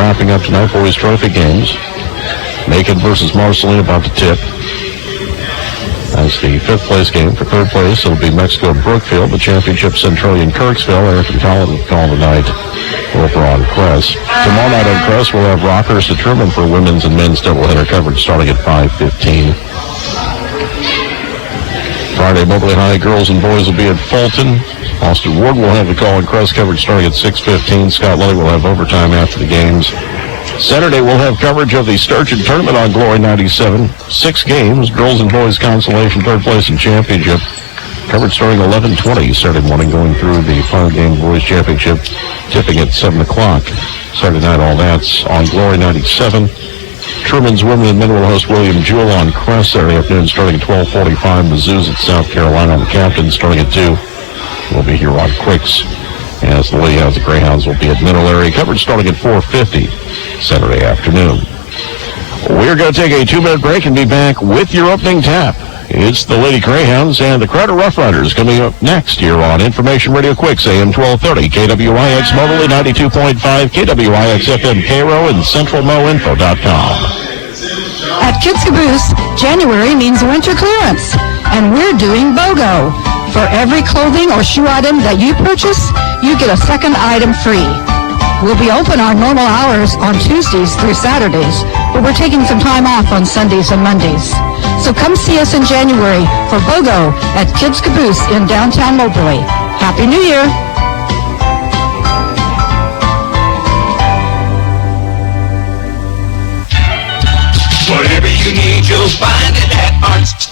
wrapping up tonight, boys trophy games. Macon versus Marceline about to tip. That's the fifth place game. For third place, it'll be Mexico Brookfield. The championship Centralian Kirksville. Eric and Colin call tonight over on Crest. Tomorrow night on Crest, we'll have Rockhurst at Truman for women's and men's doubleheader coverage starting at 5:15. Friday, Moberly High girls and boys will be at Fulton. Austin Ward will have the call on Crest coverage starting at 6:15. Scott Lilly will have overtime after the games. Saturday, we'll have coverage of the Sturgeon Tournament on Glory 97. 6 games, girls and boys consolation, third place and championship. Coverage starting 11:20 Saturday morning, going through the final game boys championship, tipping at 7 o'clock. Saturday night, all that's on Glory 97. Truman's Women and Men will host William Jewell on Crest Saturday afternoon starting at 12:45. Mizzou's at South Carolina on the Captain starting at 2. We'll be here on Quicks. As the Lady Hounds, the Greyhounds will be at Middle Area. Coverage starting at 4:50 Saturday afternoon. We're going to take a 2-minute break and be back with your opening tap. It's the Lady Greyhounds and the Crowder Rough Riders coming up next here on Information Radio Quicks, AM 1230, KWIX Moberly 92.5, KWIX FM Cairo, and CentralMoInfo.com. At Kids Caboose, January means winter clearance, and we're doing BOGO. For every clothing or shoe item that you purchase, you get a second item free. We'll be open our normal hours on Tuesdays through Saturdays, but we're taking some time off on Sundays and Mondays. So come see us in January for BOGO at Kids Caboose in downtown Moberly. Happy New Year! Whatever you need, you'll find it at Arts.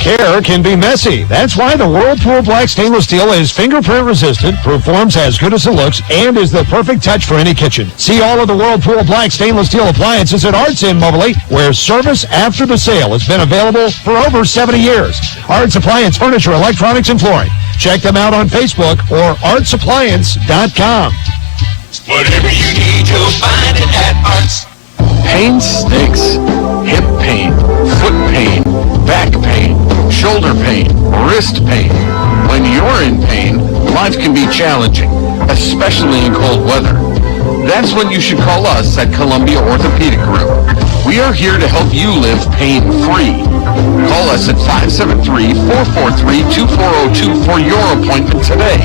Care can be messy. That's why the Whirlpool Black Stainless Steel is fingerprint resistant, performs as good as it looks, and is the perfect touch for any kitchen. See all of the Whirlpool Black Stainless Steel appliances at Arts in Moberly, where service after the sale has been available for over 70 years. Arts Appliance Furniture, Electronics, and Flooring. Check them out on Facebook or artsappliance.com. Whatever you need, you'll find it at Arts. Pain stinks. Hip pain, foot pain, back pain, shoulder pain, wrist pain. When you're in pain, life can be challenging, especially in cold weather. That's when you should call us at Columbia Orthopedic Group. We are here to help you live pain-free. Call us at 573-443-2402 for your appointment today.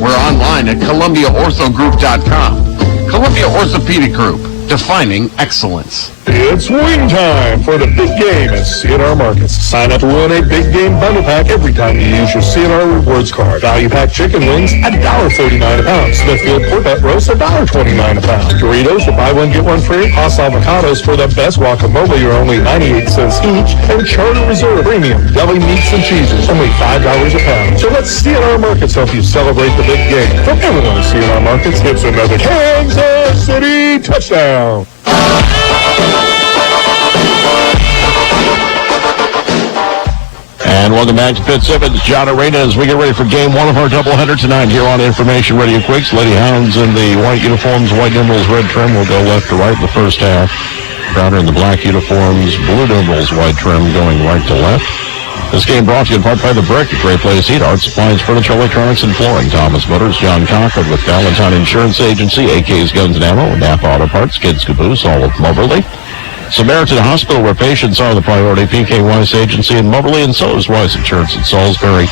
We're online at ColumbiaOrthoGroup.com. Columbia Orthopedic Group, defining excellence. It's wing time for the big game at C&R Markets. Sign up to win a big game bundle pack every time you use your C&R Rewards card. Value pack chicken wings at $1.49 a pound. Smithfield pork butt roast at $1.29 a pound. Doritos for buy one get one free. Haas avocados for the best guacamole are only 98 cents each. And Charter Reserve Premium deli meats and cheeses only $5 a pound. So let C&R Markets help you celebrate the big game. From everyone at C&R Markets, it's another Kansas City touchdown. And welcome back to Pitt Simmons, John Arena, as we get ready for game one of our doubleheader tonight here on Information Radio Quicks. Lady Hounds in the white uniforms, white numerals, red trim will go left to right in the first half. Crowder in the black uniforms, blue numerals, white trim going right to left. This game brought to you in part by The Brick, a great place to eat. Arts, Appliance, Furniture, Electronics, and Flooring. Thomas Motors, John Conklin with Valentine Insurance Agency, AK's Guns and Ammo, Napa Auto Parts, Kids Caboose, all of Moberly. Samaritan Hospital, where patients are the priority, PK Weiss Agency in Moberly, and so is Weiss Insurance in Salisbury.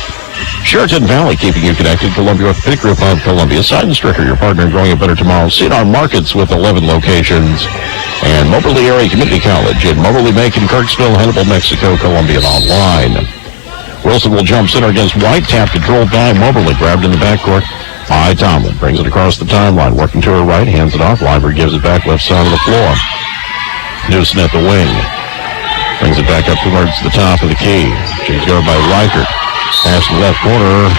Sheraton Valley, keeping you connected. Columbia Orthopedic Group of Columbia. Side and Stricker, your partner in growing a better tomorrow. C&R Markets with 11 locations. And Moberly Area Community College in Moberly, Macon, Kirksville, Hannibal, Mexico, Columbia, and online. Wilson will jump center against White. Tap controlled by Moberly. Grabbed in the backcourt by Tomlin. Brings it across the timeline. Working to her right. Hands it off. Library gives it back left side of the floor. Newson at the wing. Brings it back up towards the top of the key. She's guarded by Reichert. Pass to the left corner.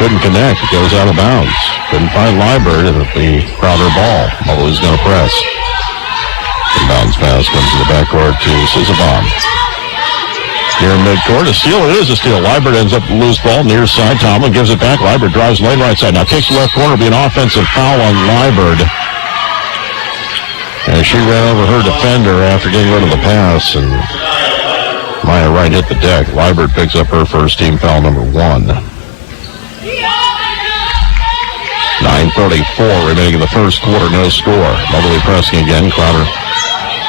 Couldn't connect. It goes out of bounds. Couldn't find Liebert at the Crowder ball. Moberly's going to press. The bounce pass comes to the backcourt to Sizabon. Here in midcourt, a steal. It is a steal. Liebert ends up with a loose ball near side. Tomlin gives it back. Liebert drives lane right side. Now kicks the left corner. Be an offensive foul on Liebert. And she ran over her defender after getting rid of the pass, and Maya Wright hit the deck. Liebert picks up her first team foul number 1. 9:34 remaining in the first quarter, no score. Mobley pressing again. Crowder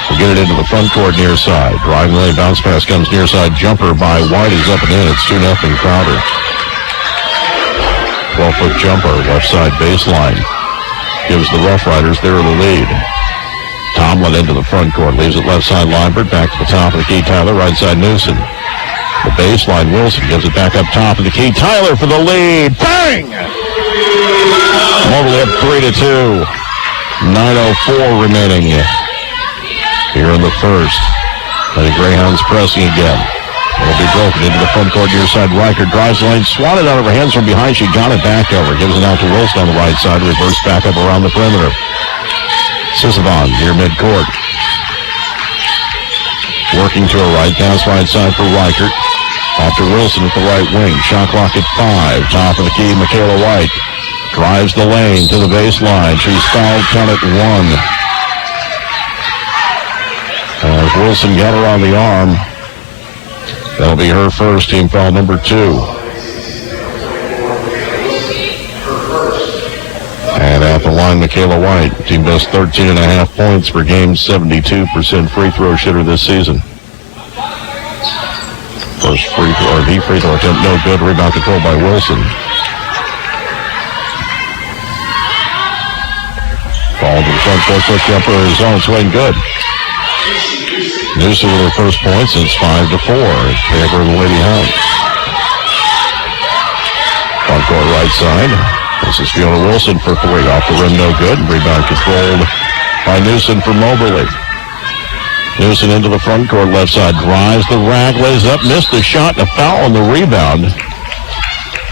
will get it into the front court near side. Driving lane, bounce pass comes near side. Jumper by White is up and in. It's 2-0 Crowder. 12-foot jumper, left side baseline. Gives the Rough Riders their lead. Tomlin into the front court, leaves it left side Liebert, back to the top of the key, Tyler, right side Newsom. The baseline, Wilson gives it back up top of the key. Tyler for the lead. Bang! Mobley up 3-2. 9:04 remaining here in the first. The Greyhounds pressing again. It'll be broken into the front court near side. Riker drives the lane, swatted out of her hands from behind. She got it back over. Gives it out to Wilson on the right side. Reverse back up around the perimeter. Sisavon near midcourt. Working to her right. Pass right side for Reichert. Off to Wilson at the right wing. Shot clock at 5. Top of the key, Michaela White. Drives the lane to the baseline. She's fouled, count it 1. As Wilson got her on the arm. That'll be her first, team foul number 2. And at the line, Michaela White. Team best 13.5 points per game, 72% free throw shooter this season. First free throw, or the free throw attempt, no good. Rebound controlled by Wilson. Ball to the front court, quick jumper is on its way and good. Newsom with her first points, and it's 5-4 in favor of the Lady Hounds. Front court right side. This is Fiona Wilson for 3. Off the rim, no good. Rebound controlled by Newsom for Moberly. Newsom into the front court, left side. Drives the rack, lays up, missed the shot, and a foul on the rebound.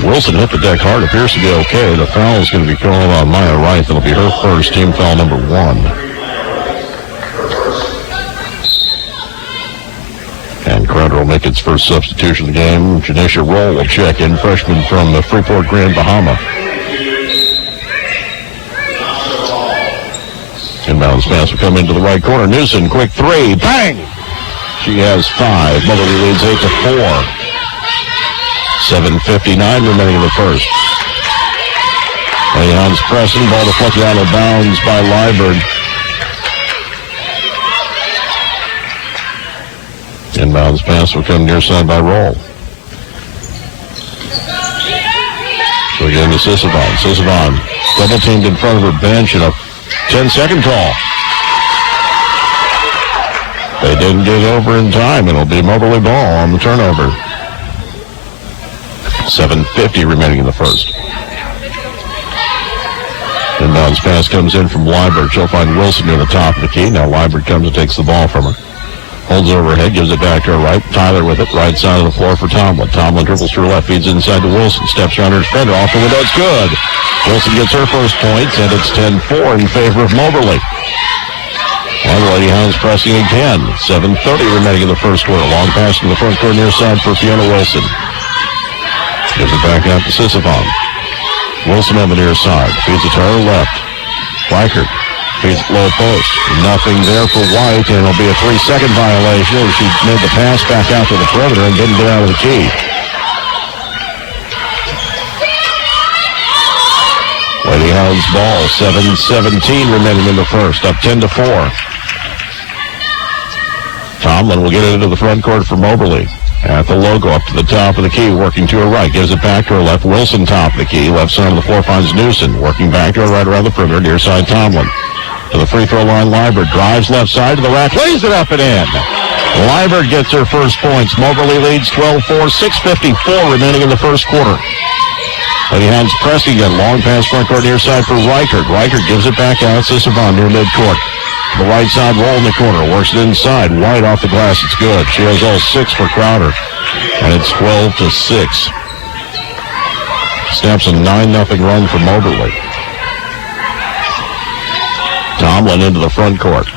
Wilson hit the deck hard, appears to be okay. The foul is going to be called on Maya Wright. That'll be her first, team foul number 1. And Crowder will make its first substitution of the game. Janisha Roll will check in, freshman from the Freeport Grand Bahama. Inbounds pass will come into the right corner. Newsom, quick 3, bang! She has 5. Moberly leads 8-4. 7:59 remaining in the first. Greyhounds pressing, ball deflected out of bounds by Liebert. Inbounds pass will come near side by Roll. So again to Sisavon. Sisavon double teamed in front of her bench and a 10-second call. They didn't get over in time. It'll be Moberly ball on the turnover. 7:50 remaining in the first. Inbounds pass comes in from Liebert. She'll find Wilson near the top of the key. Now Liebert comes and takes the ball from her. Holds it overhead, gives it back to her right. Tyler with it, right side of the floor for Tomlin. Tomlin dribbles to her left, feeds inside to Wilson. Steps around her defender, off the window, it's good. Wilson gets her first points, and it's 10-4 in favor of Moberly. And the Lady Hounds pressing again. 7:30 remaining in the first quarter. Long pass to the front court near side for Fiona Wilson. Gives it back out to Sisavon. Wilson on the near side. Feeds it to her left. Reichert feeds it low post. Nothing there for White, and it'll be a 3-second violation. She made the pass back out to the perimeter and didn't get out of the key. Lady Hounds ball. 7:17 remaining in the first. Up 10-4. Tomlin will get it into the front court for Moberly. At the logo, up to the top of the key, working to her right, gives it back to her left. Wilson top of the key, left side of the floor finds Newsom, working back to her right around the perimeter, near side Tomlin. To the free throw line, Liebert drives left side to the rack, lays it up and in. Liebert gets her first points. Moberly leads 12-4, 6:54 remaining in the first quarter. Lady Hounds pressing again, long pass front court near side for Reichert. Reichert gives it back out, Sisavon near midcourt. The right side roll in the corner, works it inside. White off the glass, it's good. She has all 6 for Crowder, and it's 12-6. Snaps a 9-0 run for Moberly. Tomlin into the front court.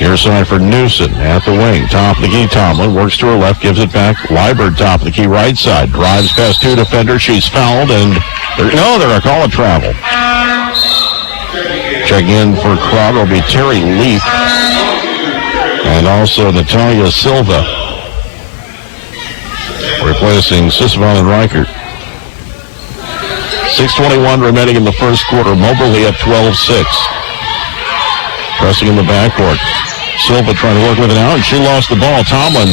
Near side for Newsom at the wing. Top of the key, Tomlin works to her left, gives it back. Liebert top of the key, right side. Drives past 2 defenders. She's fouled, and they're going to call a travel. Checking in for Crowder will be Terry Leaf and also Natalia Silva, replacing Sisavon and Reichert. 6:21 remaining in the first quarter. Moberly up 12-6. Pressing in the backcourt. Silva trying to work with it out, and she lost the ball. Tomlin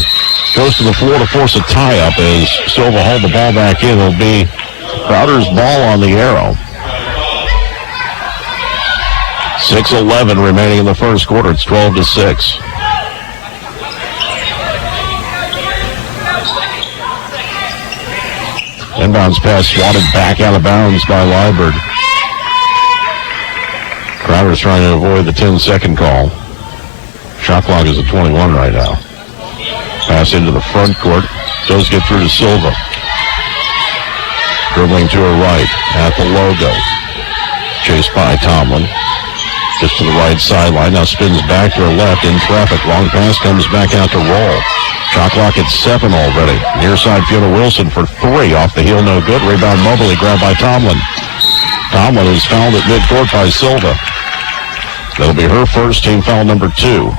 goes to the floor to force a tie-up as Silva hauled the ball back in. It'll be Crowder's ball on the arrow. 6:11 remaining in the first quarter. It's 12-6. Inbounds pass swatted back out of bounds by Liburd. Crowder's trying to avoid the 10-second call. Shot clock is at 21 right now. Pass into the front court. Does get through to Silva. Dribbling to her right at the logo. Chased by Tomlin. Gets to the right sideline. Now spins back to her left in traffic. Long pass comes back out to roll. Shot clock at 7 already. Near side Fiona Wilson for 3. Off the heel, no good. Rebound Moberly grabbed by Tomlin. Tomlin is fouled at midcourt by Silva. That'll be her first, team foul number 2.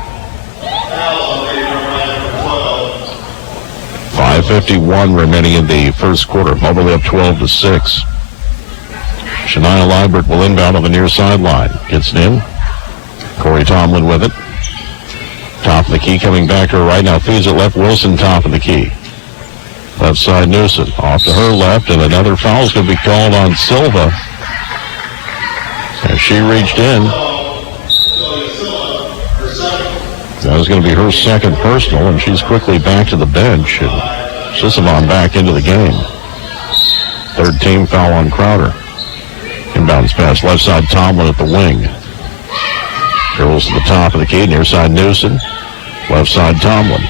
5:51 remaining in the first quarter. Moberly up 12-6. Shania Liburd will inbound on the near sideline. Gets it in. Corey Tomlin with it. Top of the key coming back to her right now. Feeds it left. Wilson top of the key. Left side Newsom. Off to her left, and another foul is going to be called on Silva. As she reached in. That was going to be her second personal, and she's quickly back to the bench. And Sisavon back into the game. Third team foul on Crowder. Inbounds pass left side Tomlin at the wing. Dribbles to the top of the key, near side Newsom. Left side Tomlin.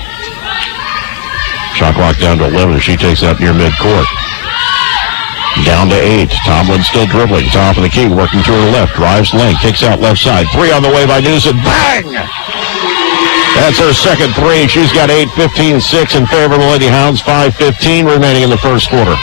Shot clock down to 11 as she takes that near midcourt. Down to 8. Tomlin still dribbling. Top of the key, working to her left. Drives lane, kicks out left side. 3 on the way by Newsom. Bang! That's her second 3. She's got 8, 15, 6 in favor of the Lady Hounds. 5:15 remaining in the first quarter.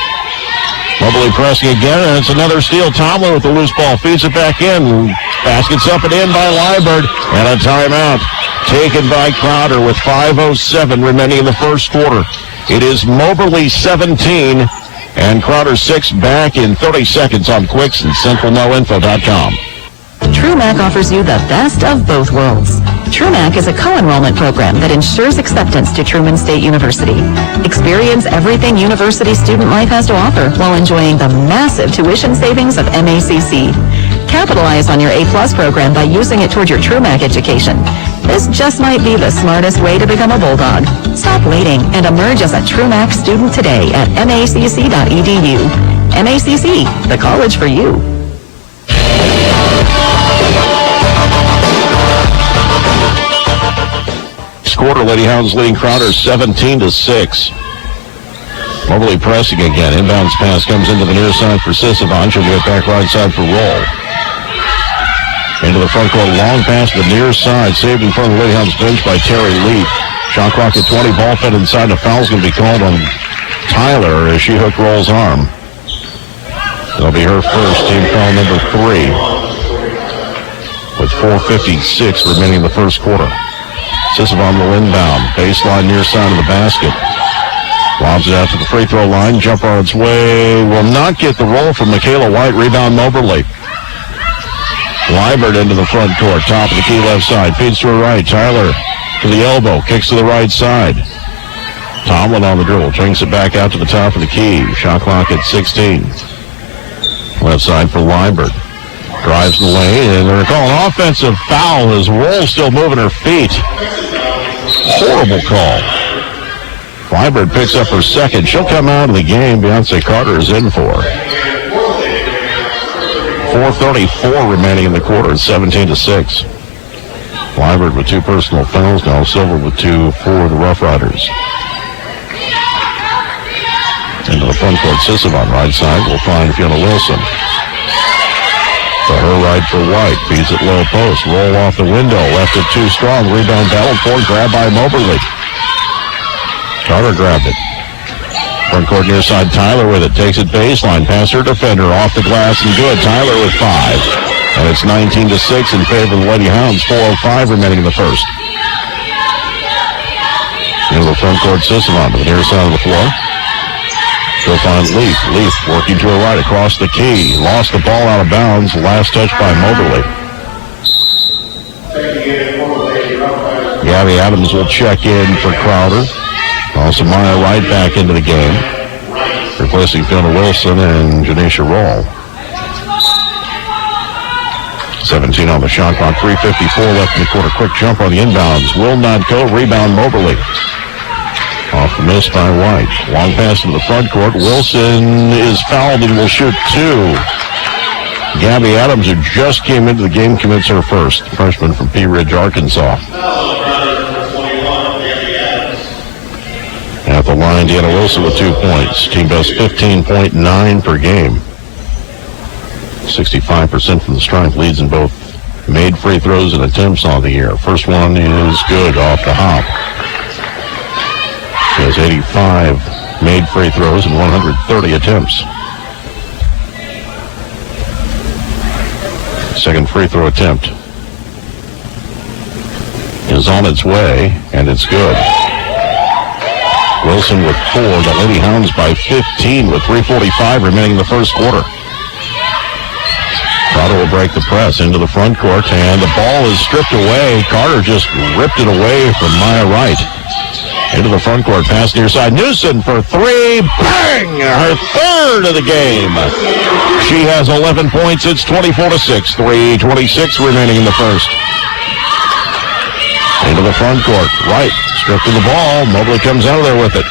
Moberly pressing again, and it's another steal. Tomlin with the loose ball. Feeds it back in. Baskets up and in by Liburd. And a timeout taken by Crowder with 5:07 remaining in the first quarter. It is Moberly 17 and Crowder 6 back in 30 seconds on Quicks and CentralNoInfo.com. TrueMACC offers you the best of both worlds. TrueMACC is a co-enrollment program that ensures acceptance to Truman State University. Experience everything university student life has to offer while enjoying the massive tuition savings of MACC. Capitalize on your A+ program by using it toward your TrueMACC education. This just might be the smartest way to become a Bulldog. Stop waiting and emerge as a TrueMACC student today at macc.edu. MACC, the college for you. Quarter, Lady Hounds leading Crowder 17-6. Moberly pressing again. Inbounds pass comes into the near side for Sisavon. She'll get back right side for Roll. Into the front court, long pass to the near side. Saved in front of the Lady Hounds bench by Terry Leaf. Shot clock at 20. Ball fed inside. A foul's going to be called on Tyler as she hooked Roll's arm. It'll be her first, team foul number 3. With 4:56 remaining in the first quarter. Sisavon will inbound. Baseline near side of the basket. Lobs it out to the free throw line. Jumper on its way. Will not get the roll from Michaela White. Rebound Moberly. Liburd into the front court. Top of the key left side. Feeds to her right. Tyler to the elbow. Kicks to the right side. Tomlin on the dribble. Drinks it back out to the top of the key. Shot clock at 16. Left side for Liburd. Drives the lane, and they're calling an offensive foul as Roll still moving her feet. Horrible call. Liburd picks up her second. She'll come out of the game. Beyonce Carter is in for. 4:34 remaining in the quarter. It's 17-6. Liburd with 2 personal fouls. Now Silver with 2 for the Rough Riders. Into the front court, Sisavon right side will find Fiona Wilson. To her right for White. Feeds it low post. Roll off the window. Left it too strong. Rebound Davenport. Grab by Moberly. Carter grabbed it. Front court near side. Tyler with it. Takes it baseline. Past her defender. Off the glass and good. Tyler with 5. And it's 19-6 in favor of the Lady Hounds. 4:05 remaining in the first. Into the front court, Sisavon to the near side of the floor. She'll find Leaf. Leaf working to her right across the key. Lost the ball out of bounds. Last touch by Moberly. Gabby Adams will check in for Crowder. Also Maya Wright back into the game, replacing Fiona Wilson and Janisha Roll. 17 on the shot clock, 3:54 left in the quarter. Quick jump on the inbounds. Will not go. Rebound Moberly. Off the miss by White. Long pass to the front court. Wilson is fouled and will shoot two. Gabby Adams, who just came into the game, commits her first. Freshman from Pea Ridge, Arkansas. At the line, Deanna Wilson with 2 points. Team best 15.9 per game. 65% from the stripe, leads in both made free throws and attempts on the year. First one is good off the hop. She has 85 made free throws and 130 attempts. Second free throw attempt is on its way, and it's good. Wilson with 4. The Lady Hounds by 15 with 3:45 remaining in the first quarter. Crowder will break the press into the front court, and the ball is stripped away. Carter just ripped it away from Maya Wright. Into the front court, pass near side. Newsom for 3. Bang! Her third of the game. She has 11 points. It's 24-6. 3:26 remaining in the first. Into the front court. Wright stripped of the ball. Mobley comes out of there with it.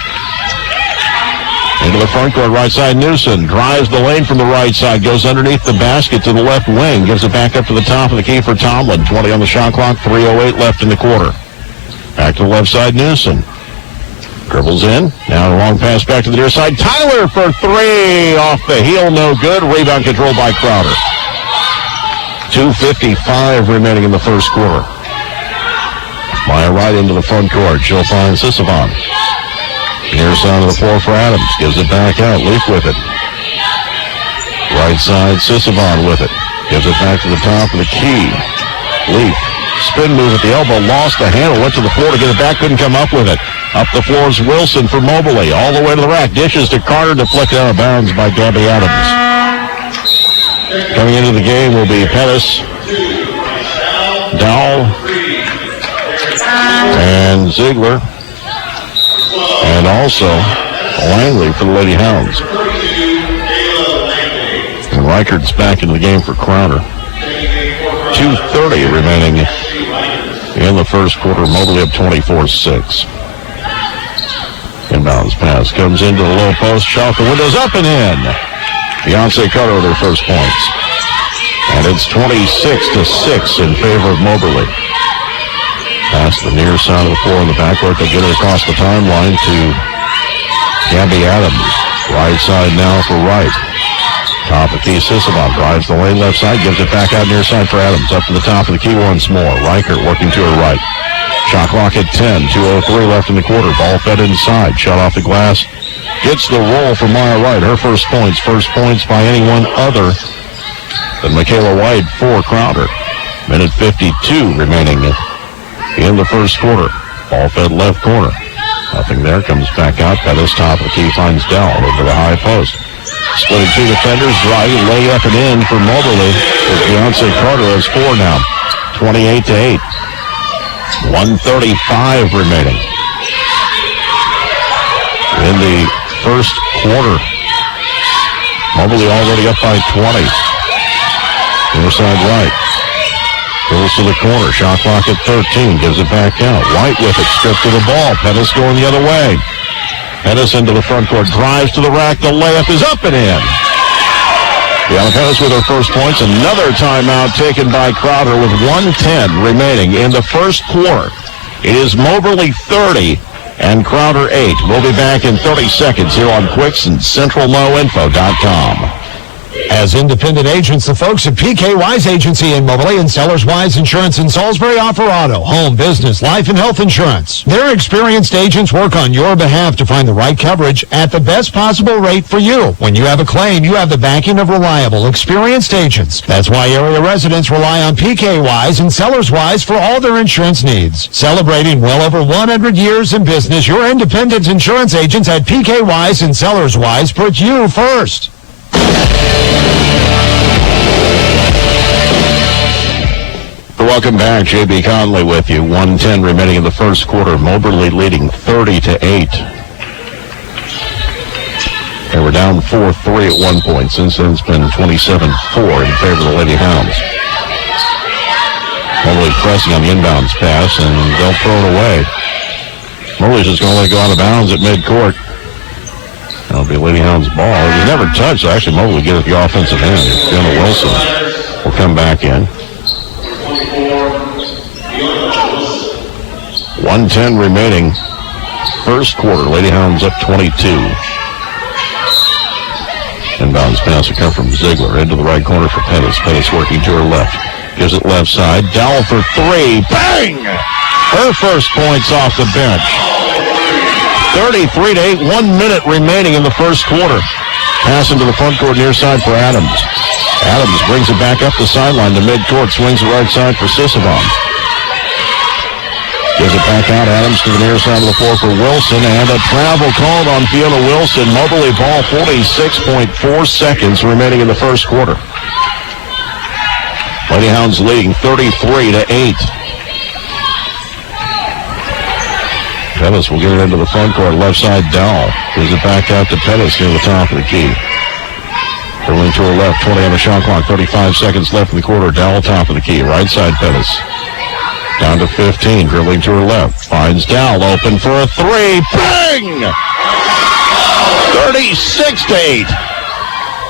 Into the front court, right side, Newsom drives the lane from the right side, goes underneath the basket to the left wing, gives it back up to the top of the key for Tomlin. 20 on the shot clock, 3:08 left in the quarter. Back to the left side, Newsom. Dribbles in. Now a long pass back to the near side. Tyler for 3 off the heel, no good. Rebound controlled by Crowder. 2:55 remaining in the first quarter. Maya Wright into the front court. She'll find Sisavon. Near side of the floor for Adams. Gives it back out. Leaf with it. Right side, Sisavon with it. Gives it back to the top of the key. Leaf. Spin move at the elbow. Lost the handle. Went to the floor to get it back. Couldn't come up with it. Up the floor is Wilson for Moberly. All the way to the rack. Dishes to Carter. Deflected out of bounds by Gabby Adams. Coming into the game will be Pettis, Dowell, and Ziegler. And also Langley for the Lady Hounds. And Reichert's back into the game for Crowder. 2:30 remaining in the first quarter. Moberly up 24-6. Inbounds pass comes into the low post. Shot the windows up and in. Beyonce Carter with her first points. And it's 26-6 in favor of Moberly. Pass the near side of the floor in the backcourt. They get it across the timeline to Gabby Adams. Right side now for Wright. Top of key, Sisavon drives the lane left side, gives it back out near side for Adams. Up to the top of the key once more. Reichert working to her right. Shot clock at 10. 2:03 left in the quarter. Ball fed inside. Shot off the glass. Gets the roll for Maya Wright. Her first points. First points by anyone other than Michaela White for Crowder. Minute 52 remaining in the first quarter. Ball fed left corner. Nothing there. Comes back out. Pettis top of the key finds Dowell into the high post. Splitting 2 defenders. Right. Lay up and in for Moberly. Beyonce Carter has 4 now. 28-8. 1:35 remaining in the first quarter. Moberly already up by 20. Near side right. Goes to the corner. Shot clock at 13. Gives it back out. White with it. Stripped to the ball. Pettis going the other way. Pettis into the front court. Drives to the rack. The layup is up and in. Deanna Pettis with her first points. Another timeout taken by Crowder with 1:10 remaining in the first quarter. It is Moberly 30 and Crowder 8. We'll be back in 30 seconds here on Quicks and CentralNoInfo.com. As independent agents, the folks at PK Wise Agency in Moberly and Sellers Wise Insurance in Salisbury offer auto, home, business, life, and health insurance. Their experienced agents work on your behalf to find the right coverage at the best possible rate for you. When you have a claim, you have the backing of reliable, experienced agents. That's why area residents rely on PK Wise and Sellers Wise for all their insurance needs. Celebrating well over 100 years in business, your independent insurance agents at PK Wise and Sellers Wise put you first. Welcome back. J.B. Conley with you. 1:10 remaining in the first quarter. Moberly leading 30-8. They were down 4-3 at one point. Since then, it's been 27-4 in favor of the Lady Hounds. Moberly pressing on the inbounds pass, and they'll throw it away. Moberly's just going to let it go out of bounds at midcourt. That'll be Lady Hounds' ball. It was never touched, so actually Moberly get at the offensive end. Fiona Wilson will come back in. 1:10 remaining. First quarter. Lady Hounds up 22. Inbounds pass will come from Ziegler. Into the right corner for Pettis. Pettis working to her left. Gives it left side. Dowell for three. Bang! Her first points off the bench. 33-8. 1 minute remaining in the first quarter. Pass into the front court near side for Adams. Adams brings it back up the sideline to midcourt. Swings the right side for Sisavon. Gives it back out. Adams to the near side of the floor for Wilson. And a travel called on Fiona Wilson. Moberly ball, 46.4 seconds remaining in the first quarter. Lady Hounds leading 33-8. Pettis will get it into the front court. Left side, Dowell. Gives it back out to Pettis near the top of the key. Dribbling to her left. 20 on the shot clock. 35 seconds left in the quarter. Dowell top of the key. Right side, Pettis. Down to 15, dribbling to her left. Finds Dowell, open for a three. Bang! 36-8.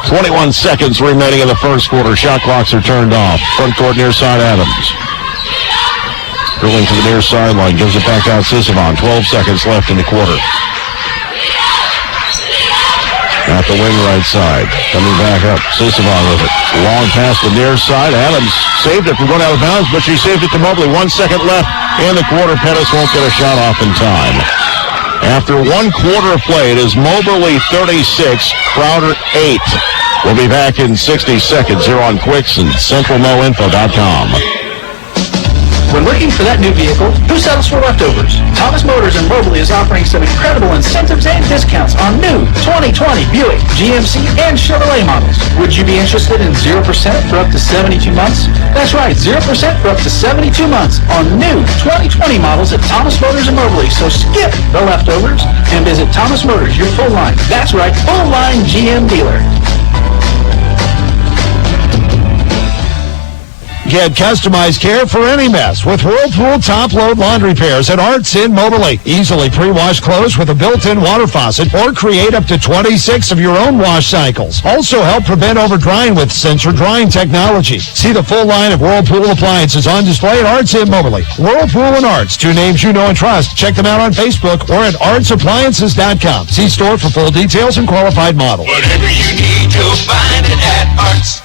21 seconds remaining in the first quarter. Shot clocks are turned off. Front court near side, Adams. Dribbling to the near sideline, gives it back out Sisavon. 12 seconds left in the quarter. At the wing right side. Coming back up. Sisavon with it. Long pass to the near side. Adams saved it from going out of bounds, but she saved it to Moberly. 1 second left in the quarter. Pettis won't get a shot off in time. After 1 quarter of play, it is Moberly 36, Crowder 8. We'll be back in 60 seconds here on Quicks and CentralMoInfo.com. When looking for that new vehicle, who settles for leftovers? Thomas Motors in Moberly is offering some incredible incentives and discounts on new 2020 Buick, GMC, and Chevrolet models. Would you be interested in 0% for up to 72 months? That's right, 0% for up to 72 months on new 2020 models at Thomas Motors in Moberly. So skip the leftovers and visit Thomas Motors, your full line. That's right, full line GM dealer. Get customized care for any mess with Whirlpool top-load laundry pairs at Arts in Moberly. Easily pre-wash clothes with a built-in water faucet or create up to 26 of your own wash cycles. Also help prevent over-drying with sensor drying technology. See the full line of Whirlpool appliances on display at Arts in Moberly. Whirlpool and Arts, two names you know and trust. Check them out on Facebook or at artsappliances.com. See store for full details and qualified models. Whatever you need, you'll find it at Arts.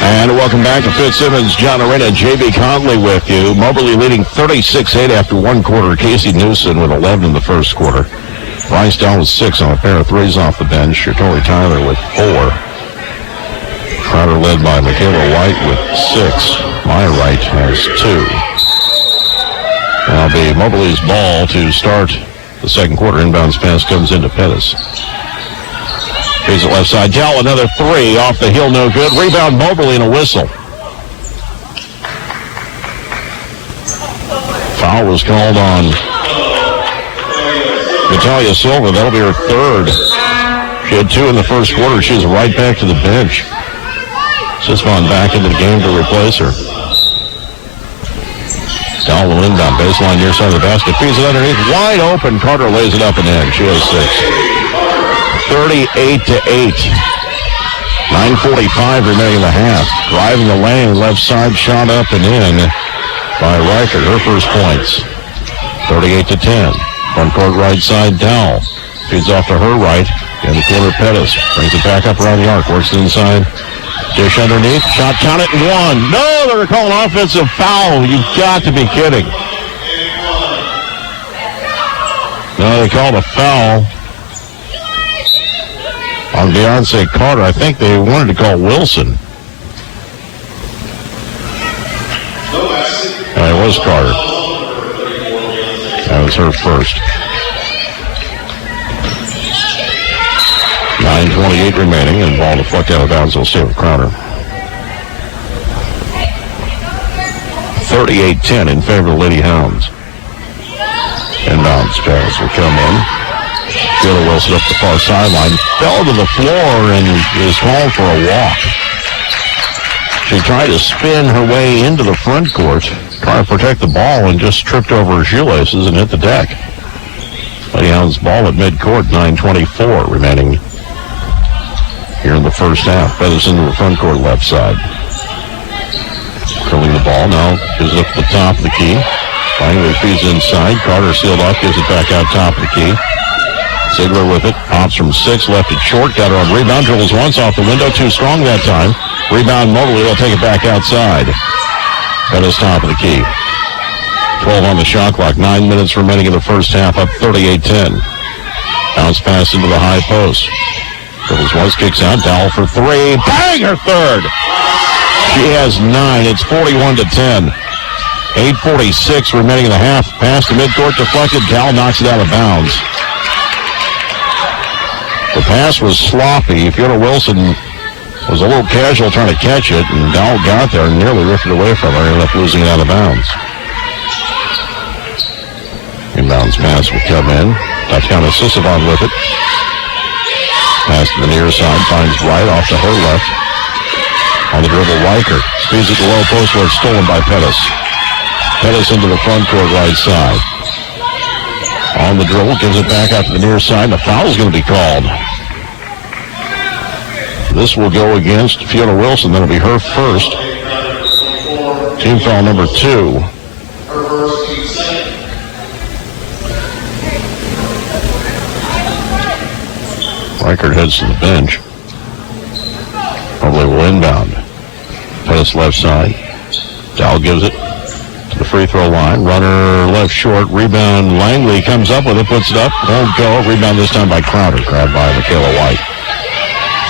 And welcome back to Fitzsimmons, John Arena, J.B. Conley with you. Moberly leading 36-8 after 1 quarter. Casey Newsom with 11 in the first quarter. Bryce Dowell with 6 on a pair of threes off the bench. Tori Tyler with 4. Crowder led by Michaela White with 6. Maya Wright has 2. That'll be Moberly's ball to start the second quarter. Inbounds pass comes into Pettis. He's at left side. Dowell, another 3 off the heel, no good. Rebound Moberly and a whistle. Foul was called on Natalia Silva. That'll be her 3rd. She had 2 in the first quarter. She's right back to the bench. Sisvon back into the game to replace her. Dowell will inbound. Baseline near side of the basket. Feeds it underneath. Wide open. Carter lays it up and in. She has 6. 38-8. 9:45 remaining in the half. Driving the lane, left side, shot up and in by Reichert. Her first points. 38-10. Front court right side, Dowell. Feeds off to her right. In the corner, Pettis brings it back up around the arc. Works it inside. Dish underneath. Shot counted and one. No, they're calling offensive foul. You've got to be kidding. No, they called a foul on Beyonce Carter. I think they wanted to call Wilson. It was Carter. That was her first. 9:28 remaining, and ball deflected out of bounds. Will stay with Crowder. 38-10 in favor of the Lady Hounds. Inbounds pass will come in. Fielder Wilson up the far sideline. Fell to the floor and is called for a walk. She tried to spin her way into the front court, trying to protect the ball, and just tripped over her shoelaces and hit the deck. Lady Hounds ball at midcourt, 9:24 remaining here in the first half. Feathers into the front court left side. Curling the ball now, gives it up to the top of the key. Finally feeds inside. Carter sealed off, gives it back out top of the key. Ziegler with it, pops from 6, left it short, got her on rebound, dribbles once off the window, too strong that time. Rebound Mobley will take it back outside. Pettis top of the key. 12 on the shot clock, 9 minutes remaining in the first half, up 38-10. Bounce pass into the high post. Dribbles once, kicks out, Dowell for 3, bang, her third! She has 9, it's 41-10. 8:46 remaining in the half. Pass to midcourt, deflected. Dowell knocks it out of bounds. The pass was sloppy. Fiona Wilson was a little casual trying to catch it, and Dowell got there and nearly ripped it away from her. Ended up losing it out of bounds. Inbounds pass will come in. Touchdown to Sisavon with it. Pass to the near side. Finds right off to her left. On the dribble, Riker speeds it to low post where it's stolen by Pettis. Pettis into the front court right side. On the dribble, gives it back out to the near side. The foul is going to be called. This will go against Fiona Wilson. That'll be her first. Team foul number 2. Reichert heads to the bench. Probably will inbound. Pettis left side. Dowell gives it to the free throw line. Runner left short. Rebound. Langley comes up with it, puts it up. Won't go. Rebound this time by Crowder. Grabbed by Michaela White.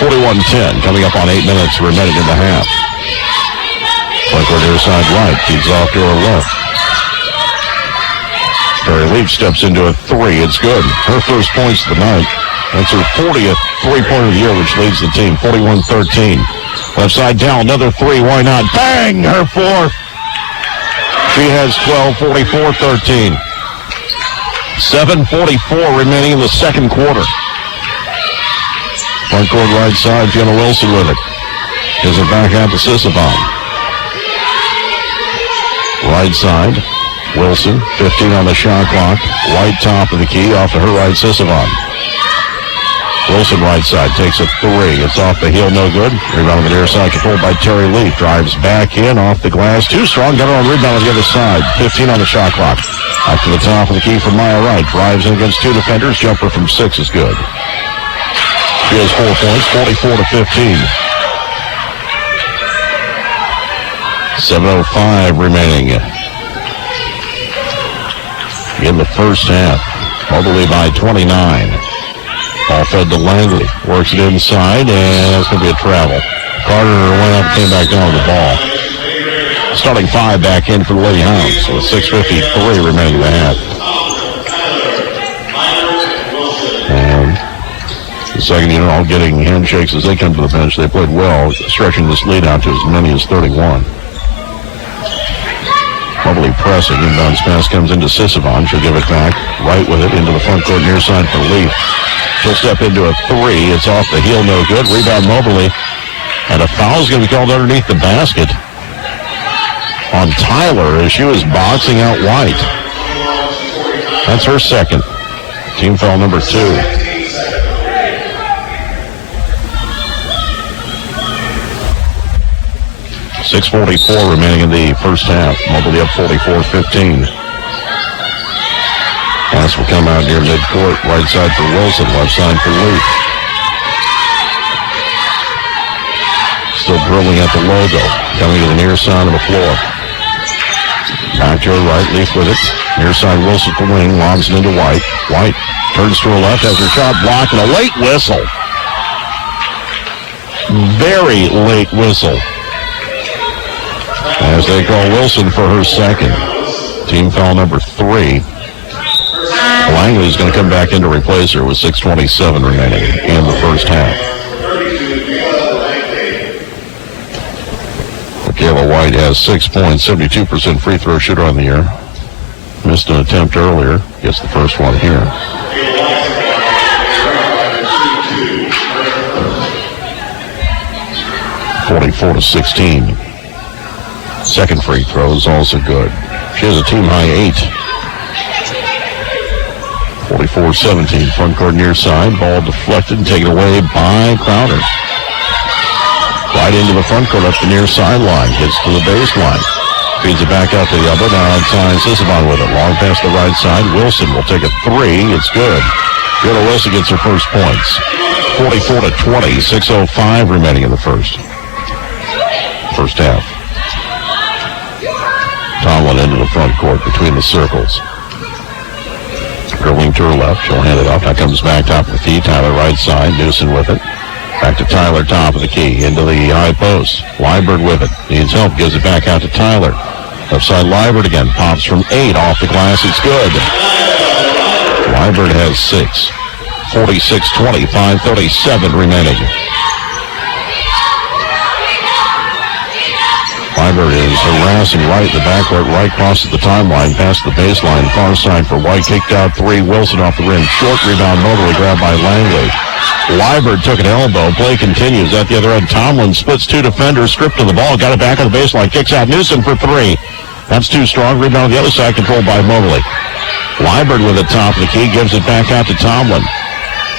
41-10. Coming up on 8 minutes remaining in the half. Franklin near side right. Feeds off to her left. Terry Leaf steps into a 3. It's good. Her first points of the night. That's her 40th three-pointer of the year, which leads the team. 41-13. Left side down, another 3. Why not? Bang! Her 4th. She has 12, 44-13. 7:44 remaining in the second quarter. Front court right side, Fiona Wilson with it. Gives it back out to Sisavon. Right side, Wilson, 15 on the shot clock. White top of the key, off to her right, Sisavon. Wilson right side takes a 3. It's off the heel, no good. Rebound on the near side, controlled by Terry Leaf. Drives back in, off the glass. Too strong, got her on rebound on the other side. 15 on the shot clock. Up to the top of the key from Maya Wright. Drives in against 2 defenders. Jumper from 6 is good. She has 4 points, 44-15. 7:05 remaining in the first half. Mobley by 29. Ball fed to Langley. Works it inside, and that's going to be a travel. Carter went up and came back down with the ball. Starting 5 back in for the Lady Hounds with 6:53 remaining in the half. And the second unit all getting handshakes as they come to the bench. They played well, stretching this lead out to as many as 31. Mobley pressing. Inbounds pass comes into Sisavon. She'll give it back. Right with it into the front court near side for Leaf. She'll step into a 3. It's off the heel, no good. Rebound Mobley. And a foul is going to be called underneath the basket on Tyler as she was boxing out White. That's her second. Team foul number 2. .6:44 remaining in the first half. Mobley up 44-15. Pass will come out near midcourt. Right side for Wilson, left side for Leaf. Still drilling at the logo. Coming to the near side of the floor. Back to her right, Leaf with it. Near side Wilson for wing, lobs it into White. White turns to her left, has her shot blocked, and a late whistle. Very late whistle. As they call Wilson for her second. Team foul number 3. Langley's going to come back in to replace her with 6:27 remaining in the first half. Michaela White has 6 points, 72% free throw shooter on the year. Missed an attempt earlier. Gets the first one here. (44-16). Second free throw is also good. She has a team high 8. 44-17. Front court near side. Ball deflected and taken away by Crowder. Right into the front court up the near sideline. Gets to the baseline. Feeds it back out to the elbow. Now outside Sisavon with it. Long pass to the right side. Wilson will take a 3. It's good. Gilda Wilson gets her first points. 44-20. 6:05 remaining in the first half. Tomlin into the front court between the circles. Dribbling to her left. She'll hand it off. Now comes back top of the key. Tyler right side. Newsom with it. Back to Tyler, top of the key, into the high post. Liebert with it. Needs help, gives it back out to Tyler. Left side, Liebert again. Pops from 8 off the glass. It's good. Liebert has 6. 46-20, 5:37 remaining. Liebert is harassing right in the backcourt. Right crosses the timeline, past the baseline. Far side for White. Kicked out 3. Wilson off the rim. Short rebound, Mobley grabbed by Langley. Liebert took an elbow. Play continues at the other end. Tomlin splits 2 defenders, stripped to the ball, got it back on the baseline, kicks out Newsom for 3. That's too strong. Rebound on the other side, controlled by Mobley. Liebert with the top of the key, gives it back out to Tomlin.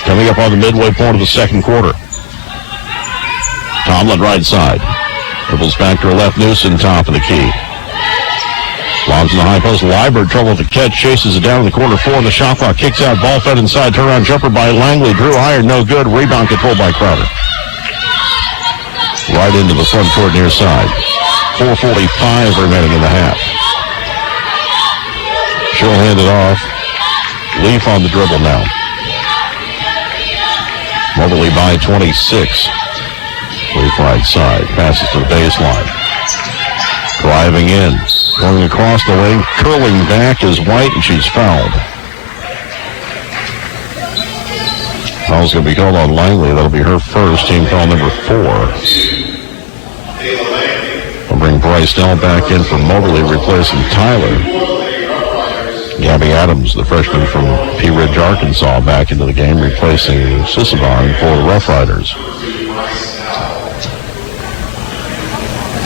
Coming up on the midway point of the second quarter. Tomlin right side. Dribbles back to her left. Newsom top of the key. Lobs in the high post. Liebert trouble with the catch. Chases it down in the corner 4 on the shot clock. Kicks out. Ball fed inside. Turnaround jumper by Langley. Drew higher. No good. Rebound controlled by Crowder. Right into the front court near side. 4:45 remaining in the half. She'll hand it off. Leaf on the dribble now. Mobley by 26. Leaf right side. Passes to the baseline. Driving in. Going across the lane. Curling back is White, and she's fouled. Foul's going to be called on Langley. That'll be her first. Team foul number 4. We'll bring Bryce Dell back in for Mobley, replacing Tyler. Gabby Adams, the freshman from Pea Ridge, Arkansas, back into the game, replacing Sisavon for the Rough Riders.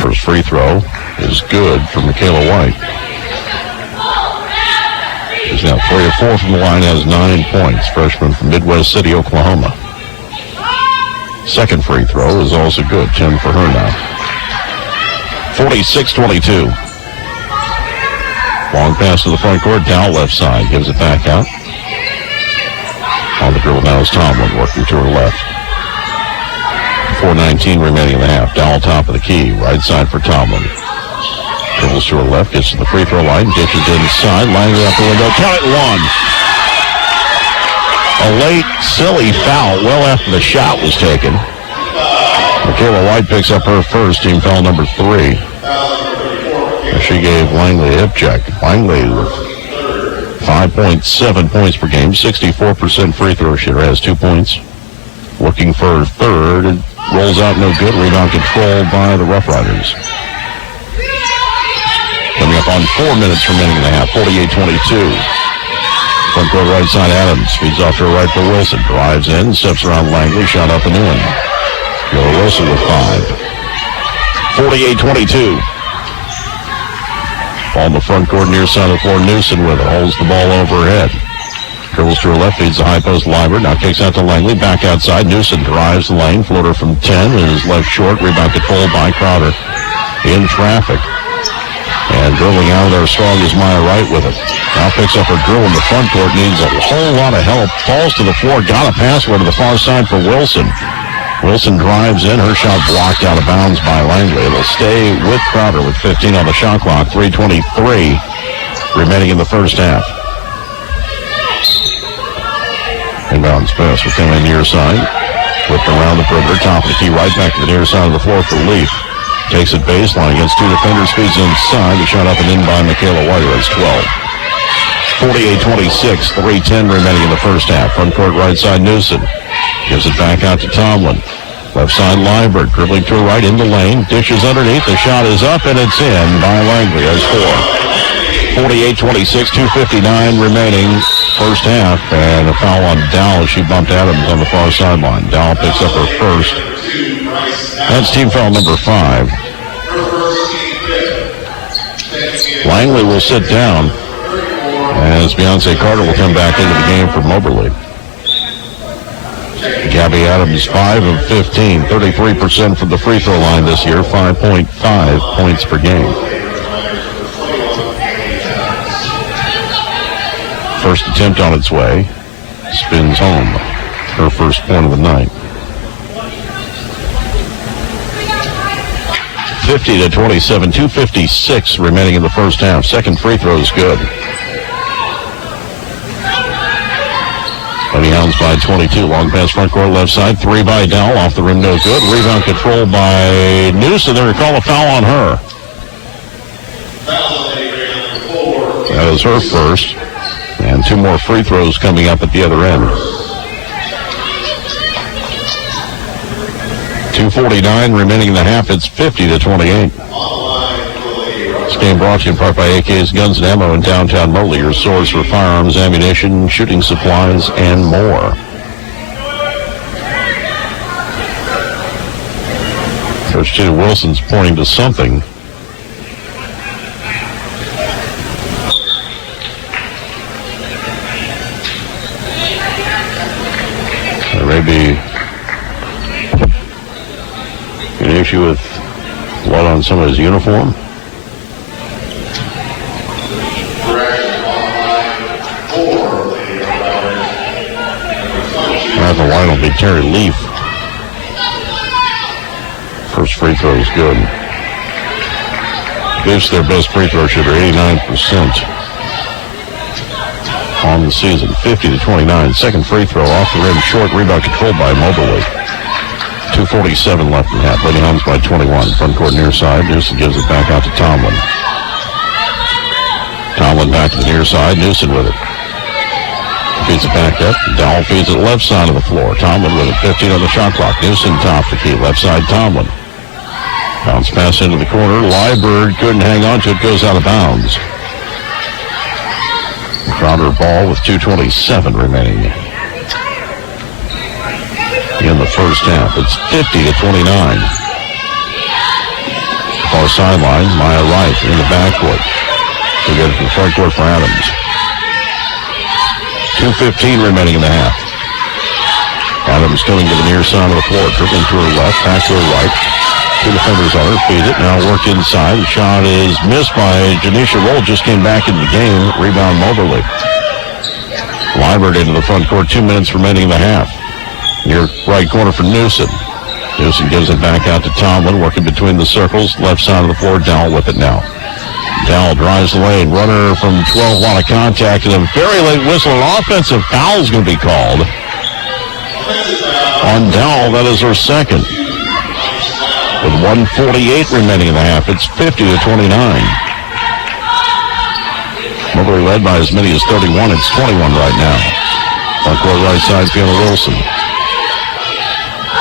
First free throw is good for Michaela White. She's now 3 of 4 from the line, has 9 points. Freshman from Midwest City, Oklahoma. Second free throw is also good. 10 for her now. 46-22. Long pass to the front court. Dow left side. Gives it back out. On the dribble now is Tomlin working to her left. 4:19 remaining in the half. Dowell top of the key. Right side for Tomlin. Dribbles to her left. Gets to the free throw line. Dishes inside. Langley out the window. Count it. 1. A late, silly foul well after the shot was taken. Michaela White picks up her first. Team foul number 3. She gave Langley a hip check. Langley with 5.7 points per game. 64% free throw shooter. Has 2 points. Looking for her third. It rolls out no good. Rebound controlled by the Rough Riders. Coming up on 4 minutes remaining in the half. 48-22. Front court right side Adams. Feeds off to her right for Wilson. Drives in. Steps around Langley. Shot up and in. Gilda Wilson with 5. 48-22. Ball in the front court near side of the floor. Newsom with it. Holds the ball overhead. Dribbles to her left. Feeds the high post. Liebert. Now kicks out to Langley. Back outside. Newsom drives the lane. Floater from 10. Is left short. Rebound controlled by Crowder. In traffic. And dribbling out of there strong is Maya Wright with it. Now picks up her drill in the front court, needs a whole lot of help. Falls to the floor, got a pass over to the far side for Wilson. Wilson drives in, her shot blocked out of bounds by Langley. It'll stay with Crowder with 15 on the shot clock, 3:23 remaining in the first half. Inbounds pass will come in near side. Whipped around the perimeter, top of the key, right back to the near side of the floor for Leaf. Takes it baseline against two defenders, feeds inside. The shot up and in by Michaela Whiter. It's 12. 48-26, 3:10 remaining in the first half. Front court right side, Newsom. Gives it back out to Tomlin. Left side, Liebert. Dribbling to her right in the lane. Dishes underneath. The shot is up and it's in by Langley. There's 4. 48-26, 2:59 remaining first half. And a foul on Dowell as she bumped Adams on the far sideline. Dowell picks up her first. That's team foul number 5. Langley will sit down as Beyonce Carter will come back into the game for Moberly. Gabby Adams, 5 of 15, 33% from the free throw line this year, 5.5 points per game. First attempt on its way, spins home, her first point of the night. 50-27, 2:56 remaining in the first half. Second free throw is good. Greyhounds by 22. Long pass front court left side. 3 by Dowell. Off the rim, no good. Rebound control by Newsom. They're going to call a foul on her. That is her first. And 2 more free throws coming up at the other end. 2:49 remaining in the half. It's 50-28. This game brought to you in part by AK's Guns and Ammo in downtown Moberly, your source for firearms, ammunition, shooting supplies, and more. Coach Tina Wilson's pointing to something. There may be an issue with blood on somebody's uniform. The line will be Terry Leaf. First free throw is good. Leaf's their best free throw shooter, 89% on the season, 50-29. Second free throw off the rim, short, rebound controlled by Moberly. 2:47 left in the half. Lady Hounds by 21. Front court near side. Newsom gives it back out to Tomlin. Tomlin back to the near side. Newsom with it. Feeds it back up. Dowell feeds it left side of the floor. Tomlin with it. 15 on the shot clock. Newsom top the key. Left side, Tomlin. Bounce pass into the corner. Liebert couldn't hang on to it. Goes out of bounds. Crowder ball with 2:27 remaining in the first half. It's 50-29. Far sideline, Maya Wright in the backcourt. So good from the front court for Adams. 2:15 remaining in the half. Adams coming to the near side of the floor, dribbling to her left, back to her right. 2 defenders on her, feed it, now worked inside. The shot is missed by Janisha Roll, just came back into the game. Rebound Moberly. Liebert into the front court, 2 minutes remaining in the half. Near right corner for Newsom. Newsom gives it back out to Tomlin, working between the circles, left side of the floor. Dowell with it now. Dowell drives the lane. Runner from 12 on a contact, and a very late whistle. An offensive foul is going to be called on Dowell. That is her second. With 1:48 remaining in the half, it's 50-29. Moberly led by as many as 31. It's 21 right now. Front court right side, Fiona Wilson.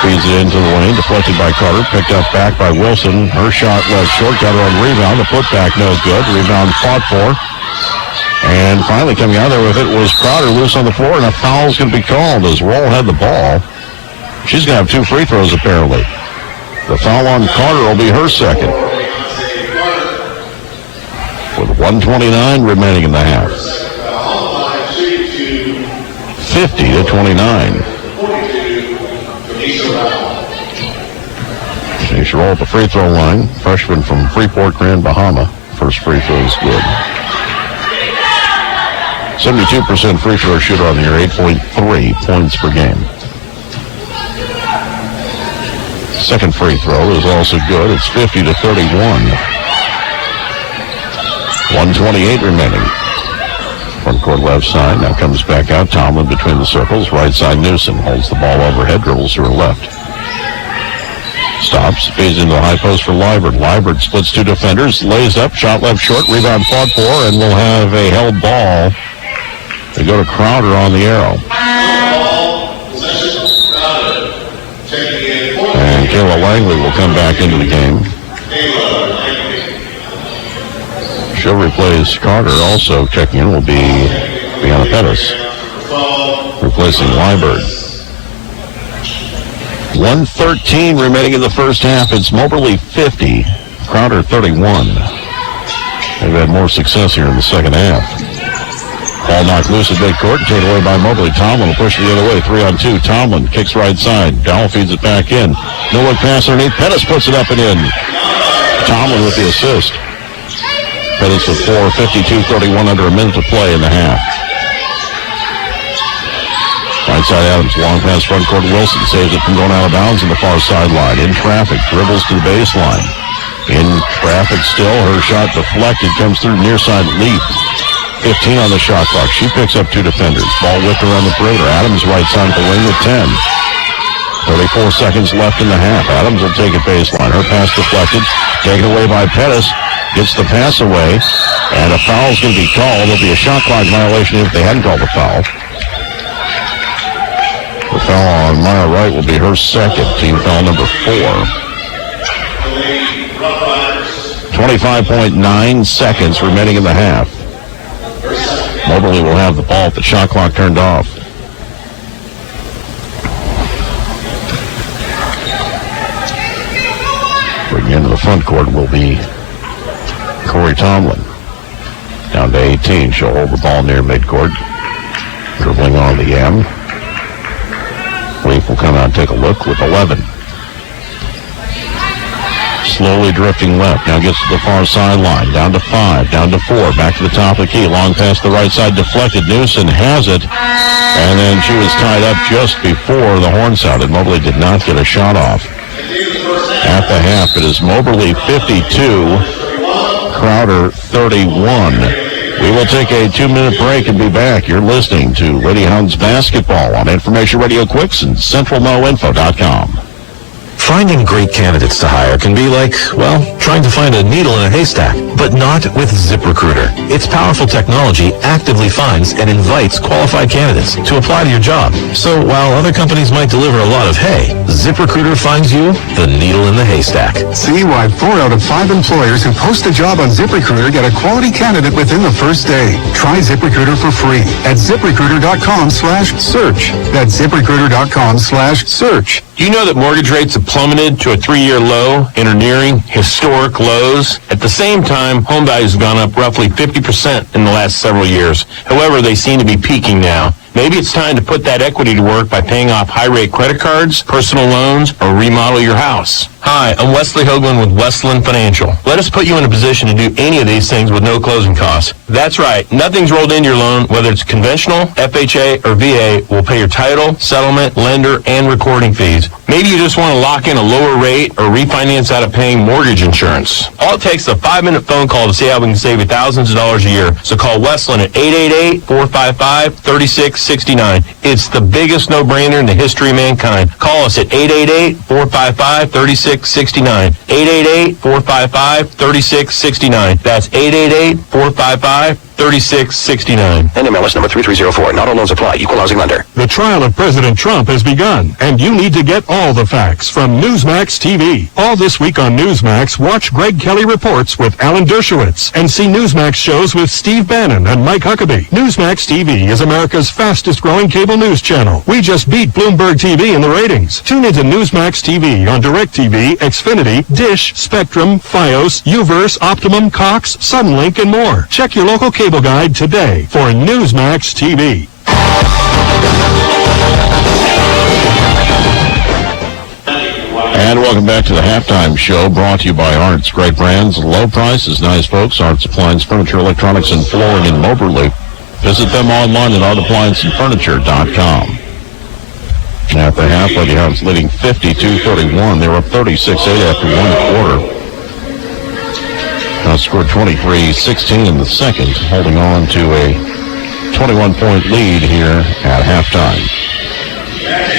Feeds it into the lane, deflected by Carter, picked up back by Wilson. Her shot left short, got her on rebound. The putback no good. Rebound fought for. And finally coming out there with it was Crowder, loose on the floor, and a foul is going to be called as Roll had the ball. She's going to have 2 free throws apparently. The foul on Carter will be her second. With 1:29 remaining in the half. 50-29. She should roll at the free throw line. Freshman from Freeport, Grand Bahama. First free throw is good. 72% free throw shooter on the year, 8.3 points per game. Second free throw is also good. It's 50-31. 1:28 remaining. Front court left side. Now comes back out. Tomlin between the circles. Right side Newsom holds the ball overhead. Dribbles to her left. Stops. Feeds into the high post for Liebert. Liebert splits two defenders. Lays up. Shot left short. Rebound fought for. And we'll have a held ball. They go to Crowder on the arrow. And Kayla Langley will come back into the game. She'll replace Carter. Also checking in will be Brianna Pettis, replacing Liebert. 1:13 remaining in the first half. It's Moberly 50, Crowder 31. They've had more success here in the second half. Ball knocked loose at midcourt and taken away by Moberly. Tomlin will push it the other way. 3-on-2. Tomlin kicks right side. Dowell feeds it back in. No look pass underneath. Pettis puts it up and in. Tomlin with the assist. Pettis with 4, 52-31 under a minute to play in the half. Right side Adams, long pass front court. Wilson saves it from going out of bounds on the far sideline. In traffic, dribbles to the baseline. In traffic still, her shot deflected, comes through near side leap. 15 on the shot clock. She picks up two defenders. Ball whipped around the perimeter. Adams right side of the wing with 10. 34 seconds left in the half. Adams will take it baseline. Her pass deflected, taken away by Pettis. Gets the pass away, and a foul's going to be called. There'll be a shot clock violation if they hadn't called the foul. The foul on Maya Wright will be her second, team foul number 4. 25.9 seconds remaining in the half. Moberly will have the ball with the shot clock turned off. Bringing into the front court will be Corey Tomlin. Down to 18. She'll hold the ball near midcourt. Dribbling on the M. Leaf will come out and take a look with 11. Slowly drifting left. Now gets to the far sideline. Down to 5. Down to 4. Back to the top of the key. Long pass the right side. Deflected. Newsom has it. And then she was tied up just before the horn sounded. Moberly did not get a shot off. At the half, it is Moberly 52. Crowder 31. We will take a 2-minute break and be back. You're listening to Lady Hounds basketball on Information Radio Quicks and CentralNoInfo.com. Finding great candidates to hire can be like, well, trying to find a needle in a haystack, but not with ZipRecruiter. Its powerful technology actively finds and invites qualified candidates to apply to your job. So while other companies might deliver a lot of hay, ZipRecruiter finds you the needle in the haystack. See why 4 out of 5 employers who post a job on ZipRecruiter get a quality candidate within the first day. Try ZipRecruiter for free at ZipRecruiter.com/search. That's ZipRecruiter.com/search. Do you know that mortgage rates have plummeted to a 3-year low and are nearing historic lows? At the same time, home values have gone up roughly 50% in the last several years. However, they seem to be peaking now. Maybe it's time to put that equity to work by paying off high-rate credit cards, personal loans, or remodel your house. Hi, I'm Wesley Hoagland with Westland Financial. Let us put you in a position to do any of these things with no closing costs. That's right. Nothing's rolled into your loan, whether it's conventional, FHA, or VA. We'll pay your title, settlement, lender, and recording fees. Maybe you just want to lock in a lower rate or refinance out of paying mortgage insurance. All it takes is a 5-minute phone call to see how we can save you thousands of dollars a year. So call Westland at 888-455-3669. It's the biggest no-brainer in the history of mankind. Call us at 888-455-3669. 888-455-3669. That's 888-455-3669. NMLS number 3304. Not all loans apply. Equal housing lender. The trial of President Trump has begun, and you need to get all the facts from Newsmax TV. All this week on Newsmax, watch Greg Kelly Reports with Alan Dershowitz and see Newsmax shows with Steve Bannon and Mike Huckabee. Newsmax TV is America's fastest-growing cable news channel. We just beat Bloomberg TV in the ratings. Tune into Newsmax TV on DirecTV, Xfinity, Dish, Spectrum, Fios, Uverse, Optimum, Cox, Suddenlink, and more. Check your local cable guide today for Newsmax TV. And welcome back to the halftime show, brought to you by Arts. Great brands, low prices, nice folks. Arts Appliance, Furniture, Electronics, and Flooring in Moberly. Visit them online at artapplianceandfurniture.com. At the half, Lady Hounds leading 52-31. They were up 36-8 after one quarter. Now scored 23-16 in the second, holding on to a 21-point lead here at halftime.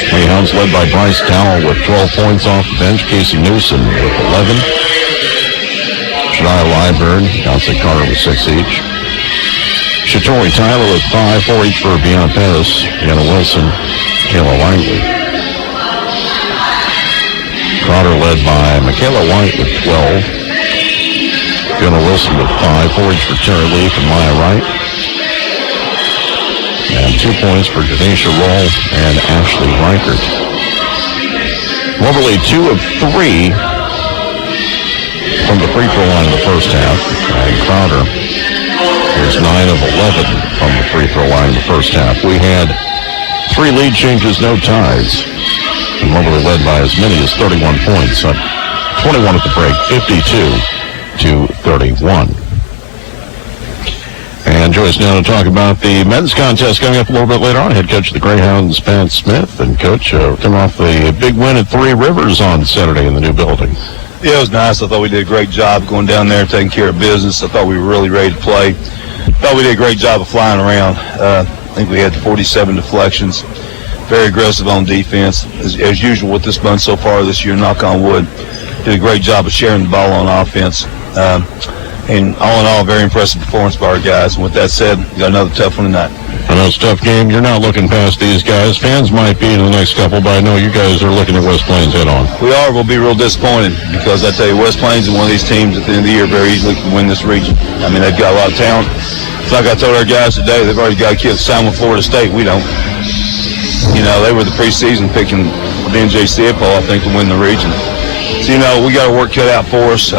Greyhounds led by Bryce Towell with 12 points off the bench. Casey Newsom with 11. Shania Lyburn, Dante Carter with 6 each. Shatori Tyler with 5, 4 each for Bianca Pettis, Deanna Wilson, Kayla Langley. Crowder led by Michaela White with 12. Deanna Wilson with 5, 4 each for Terry Leaf and Maya Wright. And 2 points for Janisha Roll and Ashley Reichert. Moberly 2 of 3 from the free throw line in the first half. And Crowder was 9 of 11 from the free throw line in the first half. We had 3 lead changes, no ties. And Moberly led by as many as 31 points, up 21 at the break, 52-31. And join us now to talk about the men's contest coming up a little bit later on. Head coach of the Greyhounds, Pat Smith. And Coach, coming off the big win at Three Rivers on Saturday in the new building. Yeah, it was nice. I thought we did a great job going down there, taking care of business. I thought we were really ready to play. I thought we did a great job of flying around. I think we had 47 deflections. Very aggressive on defense, as usual with this bunch so far this year, knock on wood. Did a great job of sharing the ball on offense. And all in all, very impressive performance by our guys. And with that said, we got another tough one tonight. I know it's a tough game. You're not looking past these guys. Fans might be in the next couple, but I know you guys are looking at West Plains head on. We are. We'll be real disappointed because I tell you, West Plains is one of these teams at the end of the year very easily can win this region. I mean, they've got a lot of talent. It's like I told our guys today, they've already got kids signed with Florida State. We don't. You know, they were the preseason picking the NJCFL, I think, to win the region. So, you know, we got our work cut out for us.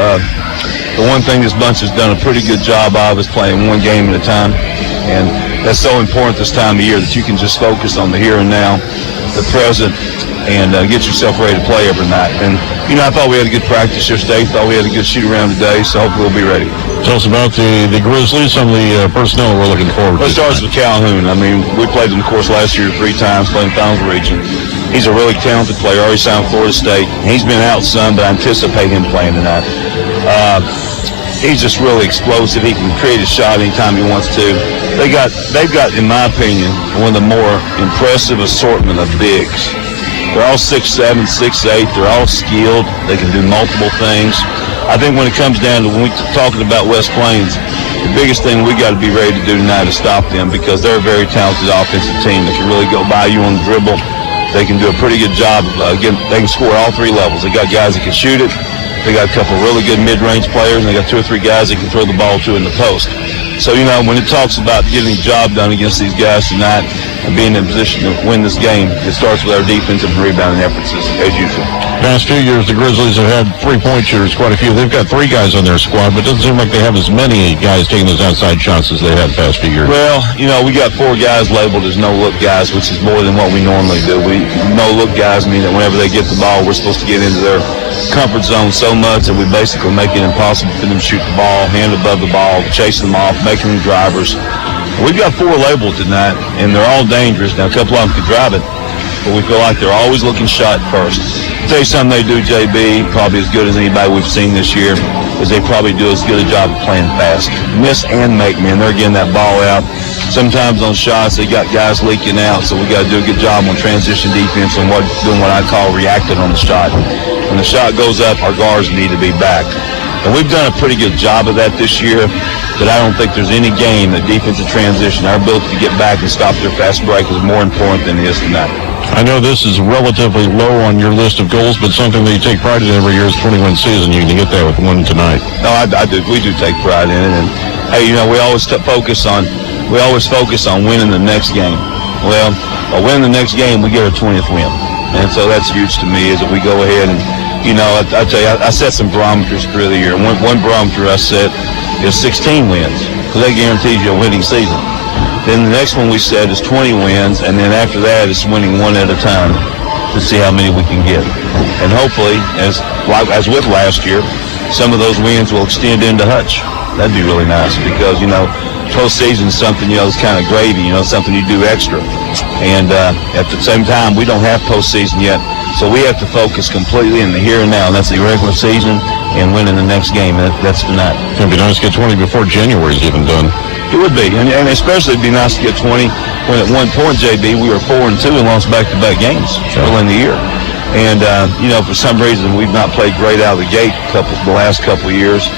The one thing this bunch has done a pretty good job of is playing one game at a time. And that's so important this time of year that you can just focus on the here and now, the present, and get yourself ready to play every night. And, you know, I thought we had a good practice yesterday. Thought we had a good shoot around today, so hopefully we'll be ready. Tell us about the Grizzlies, some of the personnel we're looking forward to. Let's start with Calhoun. I mean, we played him, of course, last year 3 times, playing Finals Region. He's a really talented player, already signed with Florida State. He's been out some, but I anticipate him playing tonight. He's just really explosive. He can create a shot anytime he wants to. They've got, in my opinion, one of the more impressive assortment of bigs. They're all 6'7", 6'8". They're all skilled. They can do multiple things. I think when it comes down to when we're talking about West Plains, the biggest thing we got to be ready to do tonight is stop them because they're a very talented offensive team that can really go by you on the dribble. They can do a pretty good job. Again, they can score all 3 levels. They got guys that can shoot it. They got a couple of really good mid-range players, and they got 2 or 3 guys that can throw the ball to in the post. So, you know, when it talks about getting the job done against these guys tonight and being in a position to win this game, it starts with our defensive and rebounding efforts as usual. Past few years, the Grizzlies have had 3-point shooters, quite a few. They've got 3 guys on their squad, but it doesn't seem like they have as many guys taking those outside shots as they had the past few years. Well, you know, we got 4 guys labeled as no-look guys, which is more than what we normally do. No-look guys mean that whenever they get the ball, we're supposed to get into their comfort zone so much that we basically make it impossible for them to shoot the ball, hand above the ball, chasing them off, making them drivers. We've got 4 labeled tonight, and they're all dangerous. Now, a couple of them could drive it, but we feel like they're always looking shot first. I'll tell you something they do, JB, probably as good as anybody we've seen this year, is they probably do as good a job of playing fast. Miss and make, man. They're getting that ball out. Sometimes on shots, they got guys leaking out, so we got to do a good job on transition defense and doing what I call reacting on the shot. When the shot goes up, our guards need to be back. And we've done a pretty good job of that this year, but I don't think there's any game that defensive transition, our ability to get back and stop their fast break is more important than it is tonight. I know this is relatively low on your list of goals, but something that you take pride in every year is 21 season. You can get that with one tonight. No, I do. We do take pride in it. And, hey, you know, we always focus on winning the next game. Well, by winning the next game, we get our 20th win. And so that's huge to me is that we go ahead and, you know, I tell you, I set some barometers through the year. One barometer I set is 16 wins because that guarantees you a winning season. Then the next one we set is 20 wins, and then after that it's winning one at a time. to see how many we can get. And hopefully, as with last year, some of those wins will extend into Hutch. That'd be really nice because, postseason is something, is kind of gravy, something you do extra. And at the same time, we don't have postseason yet, so we have to focus completely in the here and now, and that's the regular season and winning the next game. That's tonight. It's going to be nice to get 20 before January's even done. It would be, and especially it'd be nice to get 20 when at one point, JB, we were 4-2 and lost back-to-back games early in the year. And, for some reason, we've not played great out of the gate the last couple of years.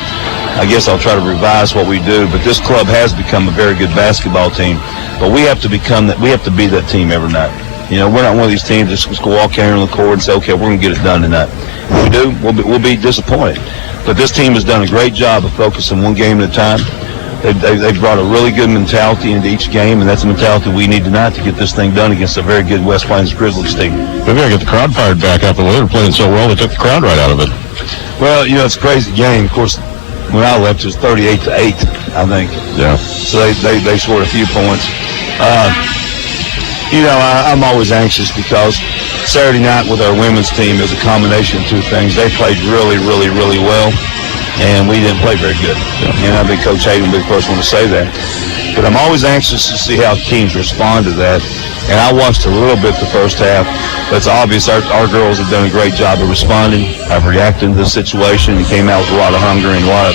I guess I'll try to revise what we do, but this club has become a very good basketball team. But we have to be that team every night. We're not one of these teams that's going to walk out here on the court and say, okay, we're going to get it done tonight. If we do, we'll be disappointed. But this team has done a great job of focusing one game at a time. They've brought a really good mentality into each game, and that's the mentality we need tonight to get this thing done against a very good West Plains Grizzlies team. We've got to get the crowd fired back up. They were playing so well, they took the crowd right out of it. Well, it's a crazy game. Of course, when I left, it was 38-8, I think. Yeah. So they scored a few points. I'm always anxious because Saturday night with our women's team is a combination of two things. They played really, really, really well, and we didn't play very good. And I think Coach Hayden will be the first one to say that. But I'm always anxious to see how teams respond to that. And I watched a little bit the first half, but it's obvious our girls have done a great job of responding, of reacting to the situation, and came out with a lot of hunger and a lot of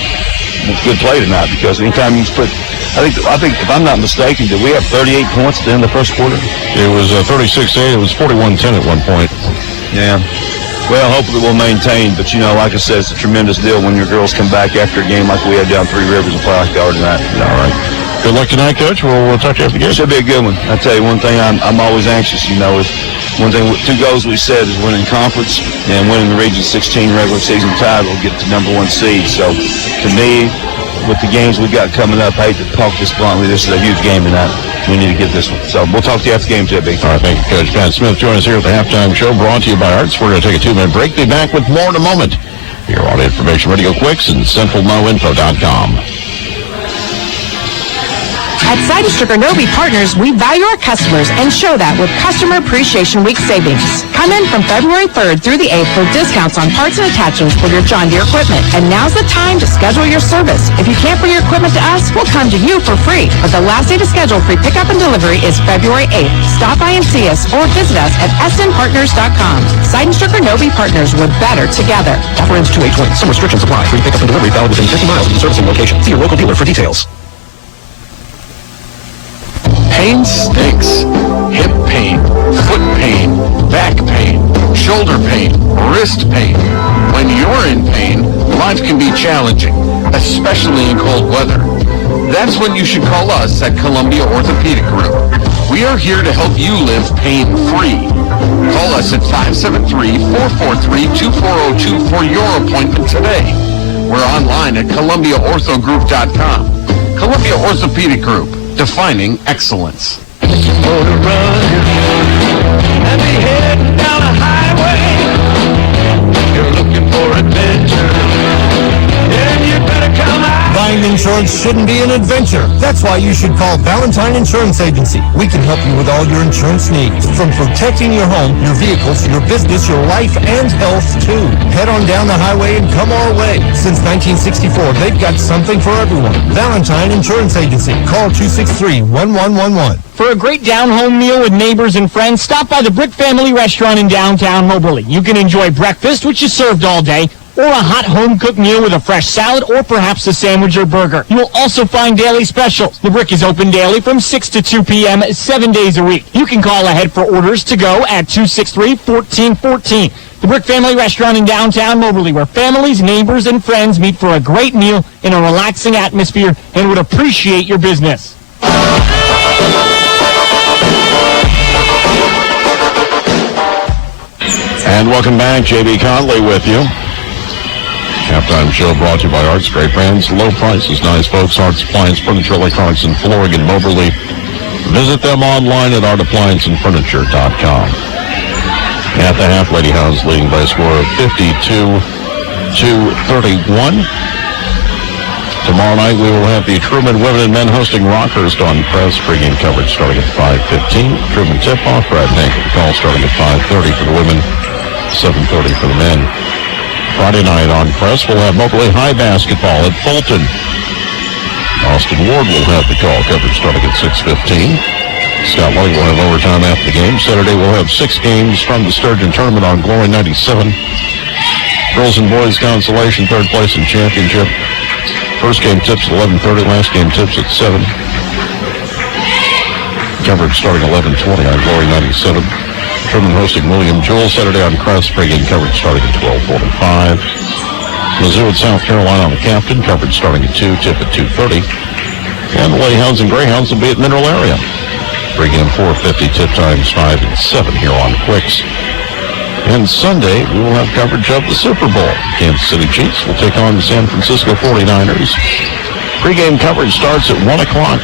good play tonight. Because anytime you put, I think if I'm not mistaken, did we have 38 points at the end of the first quarter? It was 36-8. It was 41-10 at one point. Yeah. Well, hopefully we'll maintain, but like I said, it's a tremendous deal when your girls come back after a game like we had down Three Rivers and play like they are tonight. All right. Good luck tonight, Coach. We'll talk to you after the game. Should be a good one. I tell you, one thing I'm always anxious, is one thing, two goals we said is winning conference and winning the Region 16 regular season title will get to number one seed. So, to me, with the games we got coming up, I hate to talk this bluntly, this is a huge game tonight. We need to get this one. So, we'll talk to you after the game, JB. All right, thank you, Coach. Pat Smith joining us here at the halftime show, brought to you by Arts. We're going to take a 2-minute break. Be back with more in a moment. Here on Information Radio Quicks and CentralMoInfo.com. At Cider Sugar Novi Partners, we value our customers and show that with Customer Appreciation Week savings. Come in from February 3rd through the 8th for discounts on parts and attachments for your John Deere equipment. And now's the time to schedule your service. If you can't bring your equipment to us, we'll come to you for free. But the last day to schedule free pickup and delivery is February 8th. Stop by and see us or visit us at snpartners.com. Cider Sugar Novi Partners, we're better together. Offer ends 2/8/20. Some restrictions apply. Free pickup and delivery valid within 50 miles of the servicing location. See your local dealer for details. Pain stinks. Hip pain, foot pain, back pain, shoulder pain, wrist pain. When you're in pain, life can be challenging, especially in cold weather. That's when you should call us at Columbia Orthopedic Group. We are here to help you live pain-free. Call us at 573-443-2402 for your appointment today. We're online at ColumbiaOrthoGroup.com. Columbia Orthopedic Group. Defining excellence. And be heading down a highway. You're looking for adventure. Then you better come out. Buying insurance shouldn't be an adventure. That's why you should call Valentine Insurance Agency. We can help you with all your insurance needs, from protecting your home, your vehicles, your business, your life, and health, too. Head on down the highway and come our way. Since 1964, they've got something for everyone. Valentine Insurance Agency. Call 263-1111. For a great down-home meal with neighbors and friends, stop by the Brick Family Restaurant in downtown Moberly. You can enjoy breakfast, which is served all day, or a hot home-cooked meal with a fresh salad or perhaps a sandwich or burger. You will also find daily specials. The Brick is open daily from 6 to 2 p.m. 7 days a week. You can call ahead for orders to go at 263-1414. The Brick Family Restaurant in downtown Moberly, where families, neighbors, and friends meet for a great meal in a relaxing atmosphere and would appreciate your business. And welcome back. J.B. Conley with you. Halftime show brought to you by Arts. Great brands, low prices, nice folks. Arts Appliance, Furniture, Electronics, and Flooring in Moberly. Visit them online at artapplianceandfurniture.com. At the half, Lady Hounds leading by a score of 52-31. Tomorrow night we will have the Truman women and men hosting Rockhurst on press. Pregame coverage starting at 5:15. Truman tip-off. Brad Hank with the call starting at 5:30 for the women, 7:30 for the men. Friday night on press we'll have Moberly High basketball at Fulton. Austin Ward will have the call coverage starting at 6:15. Scott White will have overtime after the game. Saturday we'll have 6 games from the Sturgeon Tournament on Glory 97. Girls and boys consolation, third place in championship. First game tips at 11:30, last game tips at 7. Coverage starting 11:20 on Glory 97. Truman hosting William Jewell Saturday on Crest. Pregame coverage starting at 12:45. Mizzou at South Carolina on the Captain. Coverage starting at 2, tip at 2:30. And the Lady Hounds and Greyhounds will be at Mineral Area. Pregame 4:50, tip times 5 and 7 here on Quicks. And Sunday, we will have coverage of the Super Bowl. Kansas City Chiefs will take on the San Francisco 49ers. Pre-game coverage starts at 1 o'clock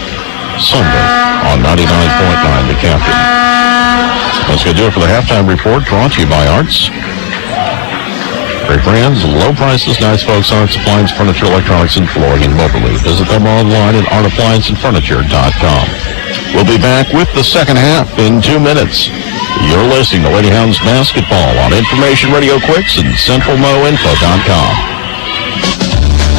Sunday on 99.9 The Captain. That's going to do it for the halftime report, brought to you by Arts. Great brands, low prices, nice folks, Arts, Appliance, Furniture, Electronics, and Flooring in Moberly. Visit them online at artapplianceandfurniture.com. We'll be back with the second half in 2 minutes. You're listening to Lady Hounds Basketball on Information Radio Quicks and CentralMoInfo.com.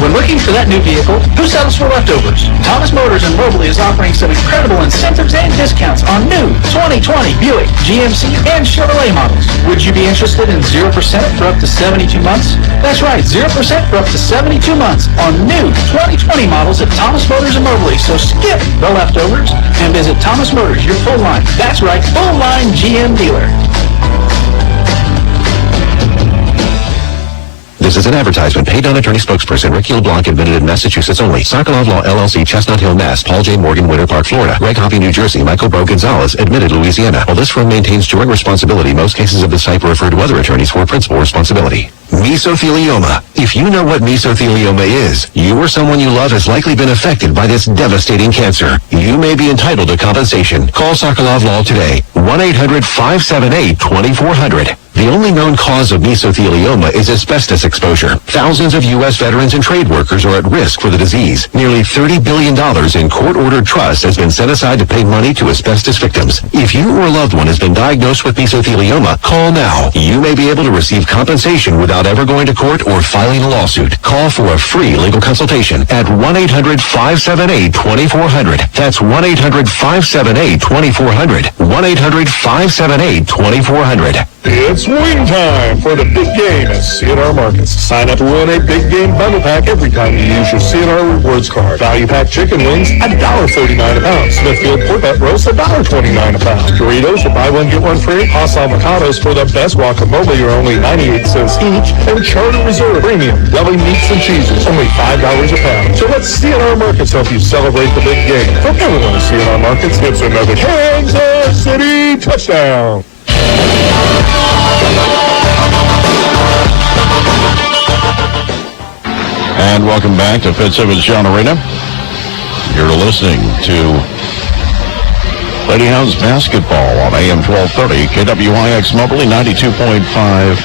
When looking for that new vehicle, who settles for leftovers? Thomas Motors in Moberly is offering some incredible incentives and discounts on new 2020 Buick, GMC, and Chevrolet models. Would you be interested in 0% for up to 72 months? That's right, 0% for up to 72 months on new 2020 models at Thomas Motors in Moberly. So skip the leftovers and visit Thomas Motors, your full line. That's right, full line GM dealer. This is an advertisement paid on attorney spokesperson Ricky LeBlanc, admitted in Massachusetts only. Sokolov Law LLC, Chestnut Hill, Mass. Paul J. Morgan, Winter Park, Florida. Greg Hoppy, New Jersey. Michael Bro Gonzalez, admitted Louisiana. While this firm maintains joint responsibility, most cases of this type are referred to other attorneys for principal responsibility. Mesothelioma. If you know what mesothelioma is, you or someone you love has likely been affected by this devastating cancer. You may be entitled to compensation. Call Sokolov Law today. 1-800-578-2400. The only known cause of mesothelioma is asbestos exposure. Thousands of U.S. veterans and trade workers are at risk for the disease. Nearly $30 billion in court-ordered trust has been set aside to pay money to asbestos victims. If you or a loved one has been diagnosed with mesothelioma, call now. You may be able to receive compensation without ever going to court or filing a lawsuit. Call for a free legal consultation at 1-800-578-2400. That's 1-800-578-2400. 1-800-578-2400. It's wing time for the big game at C&R Markets. Sign up to win a big game bundle pack every time you use your C&R Rewards card. Value pack chicken wings, $1.49 a pound. Smithfield pork butt roast, $1.29 a pound. Doritos for buy one, get one free. Haas avocados for the best guacamole are only 98 cents each. And Charter Reserve Premium deli meats and cheeses, only $5 a pound. So let C&R Markets help you celebrate the big game. From everyone at C&R Markets, it's another Kansas City touchdown. And welcome back to Fitzsimmons John Arena. You're listening to Lady Hounds Basketball on AM 1230, KWIX Moberly, 92.5,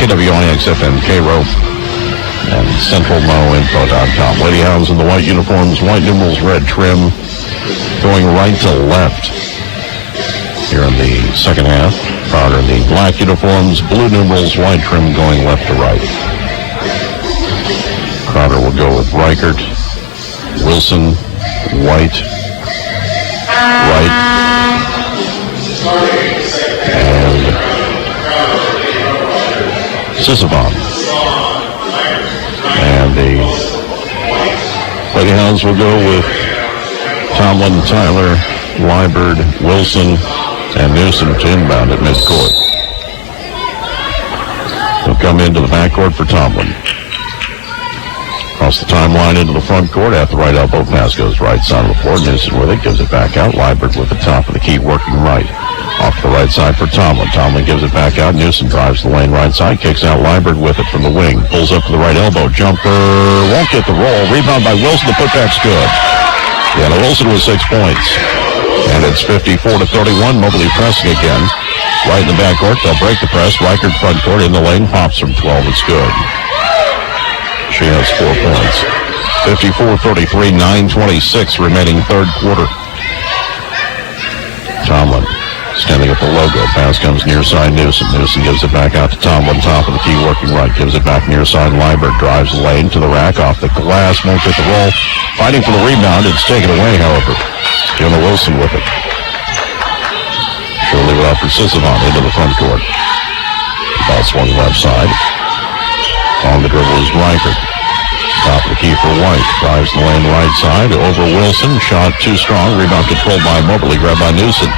KWIX FM Cairo, and CentralMoInfo.com. Lady Hounds in the white uniforms, white numerals, red trim, going right to left here in the second half. Crowder in the black uniforms, blue numerals, white trim, going left to right. Crowder will go with Reichert, Wilson, White, Wright, and Sisavon. And the Lady Hounds will go with Tomlin, Tyler, Liebert, Wilson, and Newsom to inbound at midcourt. He'll come into the backcourt for Tomlin. Across the timeline into the front court at the right elbow. Pass goes right side of the floor. Newsom with it, gives it back out. Liebert with the top of the key, working right. Off the right side for Tomlin. Tomlin gives it back out. Newsom drives the lane right side, kicks out Liebert with it from the wing. Pulls up to the right elbow. Jumper won't get the roll. Rebound by Wilson. The putback's good. Yeah, Wilson with 6 points. And it's 54-31. Moberly pressing again. Right in the backcourt. They'll break the press. Reichert front court in the lane. Pops from 12. It's good. She has 4 points. 54-33, 9:26 remaining third quarter. Tomlin standing at the logo. Pass comes near side Newsom. Newsom gives it back out to Tomlin. Top of the key, working right. Gives it back near side. Liebert drives the lane to the rack. Off the glass. Won't get the roll. Fighting for the rebound. It's taken away, however. Jonah Wilson with it. She'll leave it off for Sisavon into the front court. Ball swung left side. On the dribble is Reichert. Top of the key for White. Drives the lane right side. Over Wilson. Shot too strong. Rebound controlled by Mobley. Grabbed by Newsom.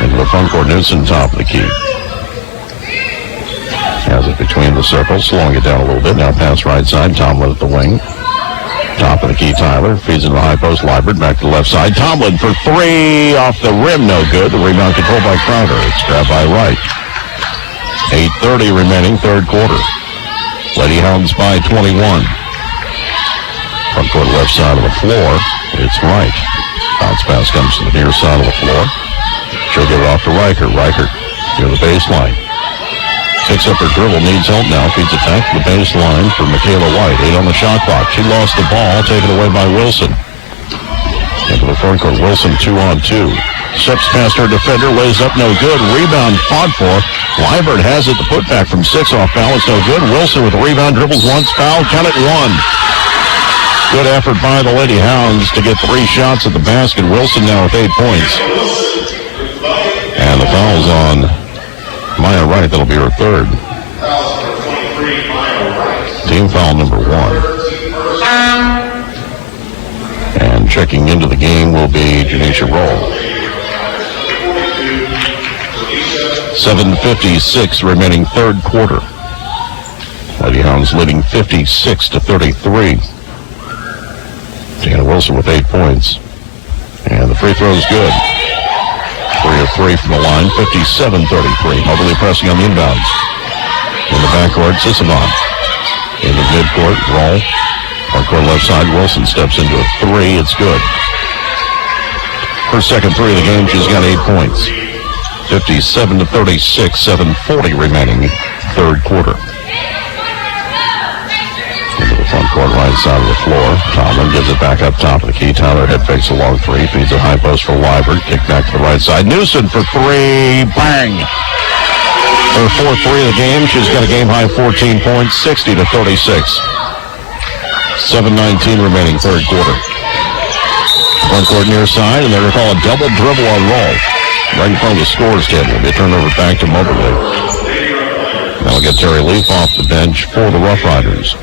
Into the front court. Newsom top of the key. Has it between the circles. Slowing it down a little bit. Now pass right side. Tomlin at the wing. Top of the key, Tyler. Feeds into the high post. Liebert back to the left side. Tomlin for three. Off the rim. No good. The rebound controlled by Crowder. It's grabbed by Wright. 8:30 remaining third quarter. Lady Hounds by 21. Front court left side of the floor. It's Wright. Bounce pass comes to the near side of the floor. She'll give it off to Reichert. Reichert near the baseline. Picks up her dribble. Needs help now. Feeds it back to the baseline for Michaela White. 8 on the shot clock. She lost the ball. Taken away by Wilson. Into the front court. Wilson 2-on-2. Steps past her defender, lays up, no good. Rebound fought for. Liebert has it. The putback from 6 off balance, no good. Wilson with the rebound, dribbles once, foul, count it 1. Good effort by the Lady Hounds to get 3 shots at the basket. Wilson now with 8 points. And the foul's on Maya Wright. That'll be her third. Team foul number 1. And checking into the game will be Janisha Roll. 7:56 remaining third quarter. Lady Hounds leading 56-33. Jana Wilson with 8 points. And the free throw is good. 3 of 3 from the line, 57-33. Mobley pressing on the inbounds. In the backcourt, Sisavon. In the midcourt, Roll. Front-court left side, Wilson steps into a 3. It's good. Her second 3 of the game, she's got 8 points. 57-36, 7:40 remaining third quarter. Into the front court, right side of the floor. Tomlin gives it back up top of the key. Tyler head fakes a long 3. Feeds a high post for Liebert. Kick back to the right side. Newsom for 3. Bang! Her fourth 3 of the game. She's got a game-high 14 points, 60-36. 7:19 remaining third quarter. Front court near side, and they're going to call a double dribble on Roll. Right in front of the scores table. They turn over back to Mobley. Now we'll get Terry Leaf off the bench for the Rough Riders.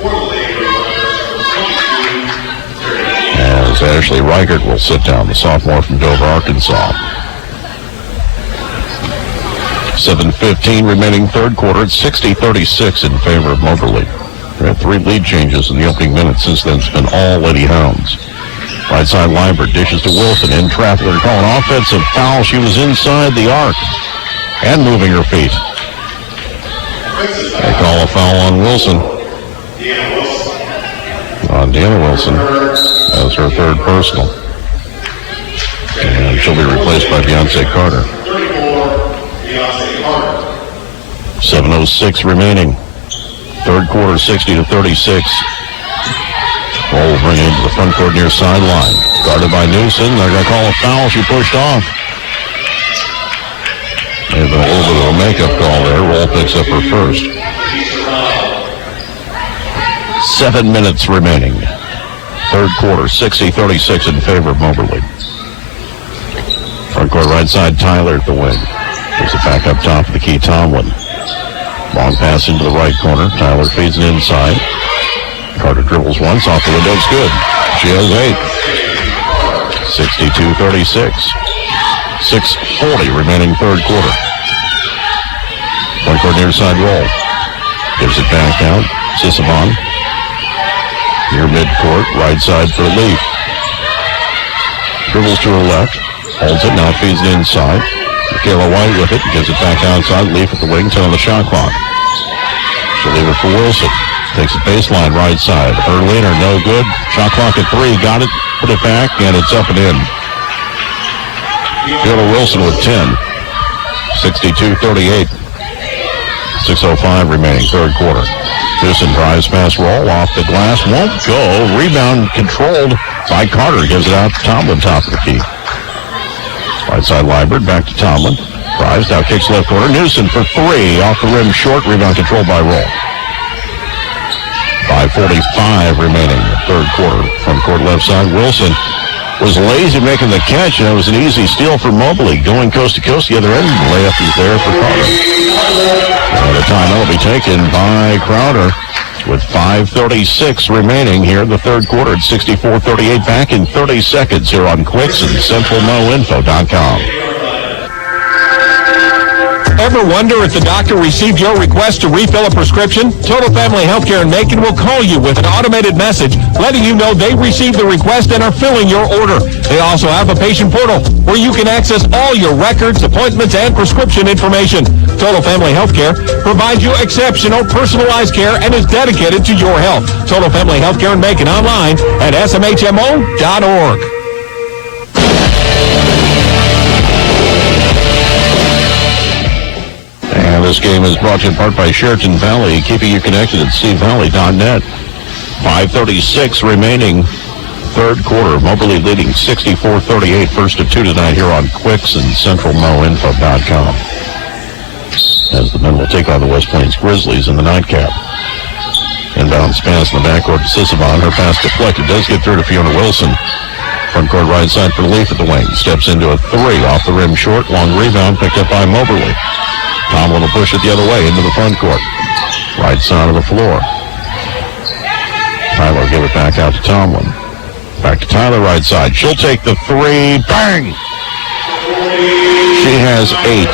As Ashley Reichert will sit down, the sophomore from Dover, Arkansas. 7:15 remaining third quarter. It's 60-36 in favor of Moberly. We had 3 lead changes in the opening minutes. Since then, it's been all Lady Hounds. Right side, Liebert dishes to Wilson. In traffic, they're calling offensive foul. She was inside the arc and moving her feet. They call a foul on Wilson. On Deanna Wilson. That was her third personal. And she'll be replaced by Beyonce Carter. 7:06 remaining. Third quarter, 60-36. Roll will bring it into the front court near sideline. Guarded by Newsom. They're going to call a foul. She pushed off. There's been a little bit of a makeup call there. Roll picks up her first. 7 minutes remaining. Third quarter, 60-36 in favor of Moberly. Front court right side, Tyler at the wing. Gives it back up top of the key, Tomlin. Long pass into the right corner. Tyler feeds it inside. Carter dribbles once off the window. It's good. She has 8. 62-36. 6:40 remaining third quarter. Front court near side Roll. Gives it back out. Sisavon. Near midcourt. Right side for Leaf. Dribbles to her left. Holds it. Now feeds it inside. Michaela White with it. Gives it back outside. Leaf at the wing. 10 on the shot clock. She'll leave it for Wilson. Takes it baseline right side. Her leaner, no good. Shot clock at 3. Got it. Put it back, and it's up and in. Fielder Wilson with 10. 62-38. 6:05 remaining third quarter. Newsom drives past Roll off the glass. Won't go. Rebound controlled by Carter. Gives it out to Tomlin, top of the key. Right side Liebert, back to Tomlin. Drives, now kicks left corner. Newsom for three. Off the rim, short. Rebound controlled by Roll. 5:45 remaining, third quarter. Front court left side. Wilson was lazy making the catch, and it was an easy steal for Mobley. Going coast to coast, the other end. Layup is there for Carter. And the timeout will be taken by Crowder with 5:36 remaining here in the third quarter at 64-38. Back in 30 seconds here on Quicks and CentralMoInfo.com. Ever wonder if the doctor received your request to refill a prescription? Total Family Healthcare in Macon will call you with an automated message letting you know they received the request and are filling your order. They also have a patient portal where you can access all your records, appointments, and prescription information. Total Family Healthcare provides you exceptional personalized care and is dedicated to your health. Total Family Healthcare in Macon online at smhmo.org. And this game is brought to you in part by Sheraton Valley, keeping you connected at cvalley.net. 5:36 remaining, third quarter. Mobley leading 64-38. First of two tonight here on Quicks and CentralMoInfo.com. As the men will take on the West Plains Grizzlies in the nightcap. Inbounds pass in the backcourt to Sisavon. Her pass deflected. Does get through to Fiona Wilson. Front court right side for Leaf at the wing. Steps into a three. Off the rim short. Long rebound picked up by Moberly. Tomlin will push it the other way into the front court. Right side of the floor. Tyler give it back out to Tomlin. Back to Tyler right side. She'll take the three. Bang! She has 8.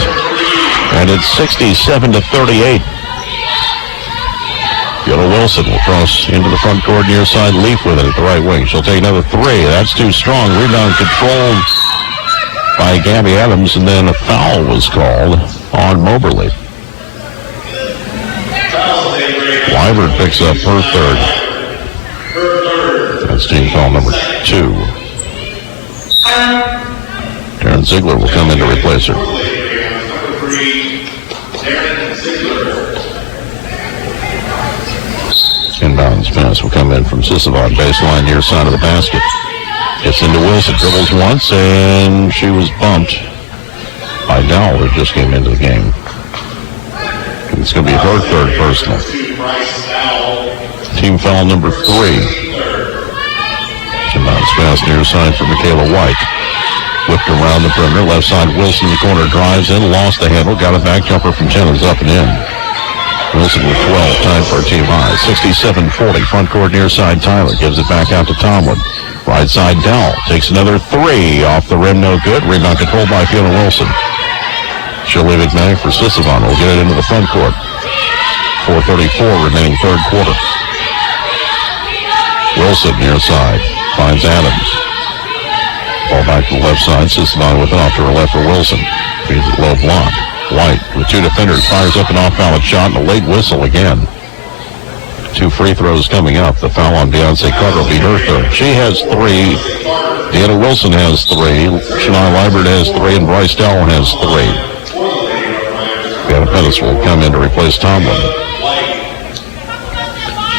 And it's 67-38. Fiona Wilson will cross into the front court near side. Leaf with it at the right wing. She'll take another three. That's too strong. Rebound controlled by Gabby Adams, and then a foul was called on Moberly. Liebert picks up her third. That's team foul number 2. Taryn Ziegler will come in to replace her. Inbounds pass will come in from Sisavon, baseline near side of the basket. Gets into Wilson, dribbles once, and she was bumped by Dowell, who just came into the game. It's going to be her third personal. Team foul number 3. Inbounds pass near side for Michaela White. Whipped around the perimeter, left side, Wilson in the corner, drives in, lost the handle, got a back jumper from 10, is up and in. Wilson with 12, time for a team high. 67-40, front court near side, Tyler gives it back out to Tomlin. Right side, Dowell takes another three, off the rim, no good. Rebound controlled by Fiona Wilson. She'll leave it back for Sisavon. Will get it into the front court. 4:34 remaining third quarter. Wilson near side, finds Adams. Ball back to the left side. Sisavon with it off to her left for Wilson. Feeds it low block. White with 2 defenders fires up an off-balance shot and a late whistle again. 2 free throws coming up. The foul on Beyonce Carter will be her third. She has 3. Deanna Wilson has 3. Shania Liebert has 3, and Bryce Dowell has 3. Deanna Pettis will come in to replace Tomlin.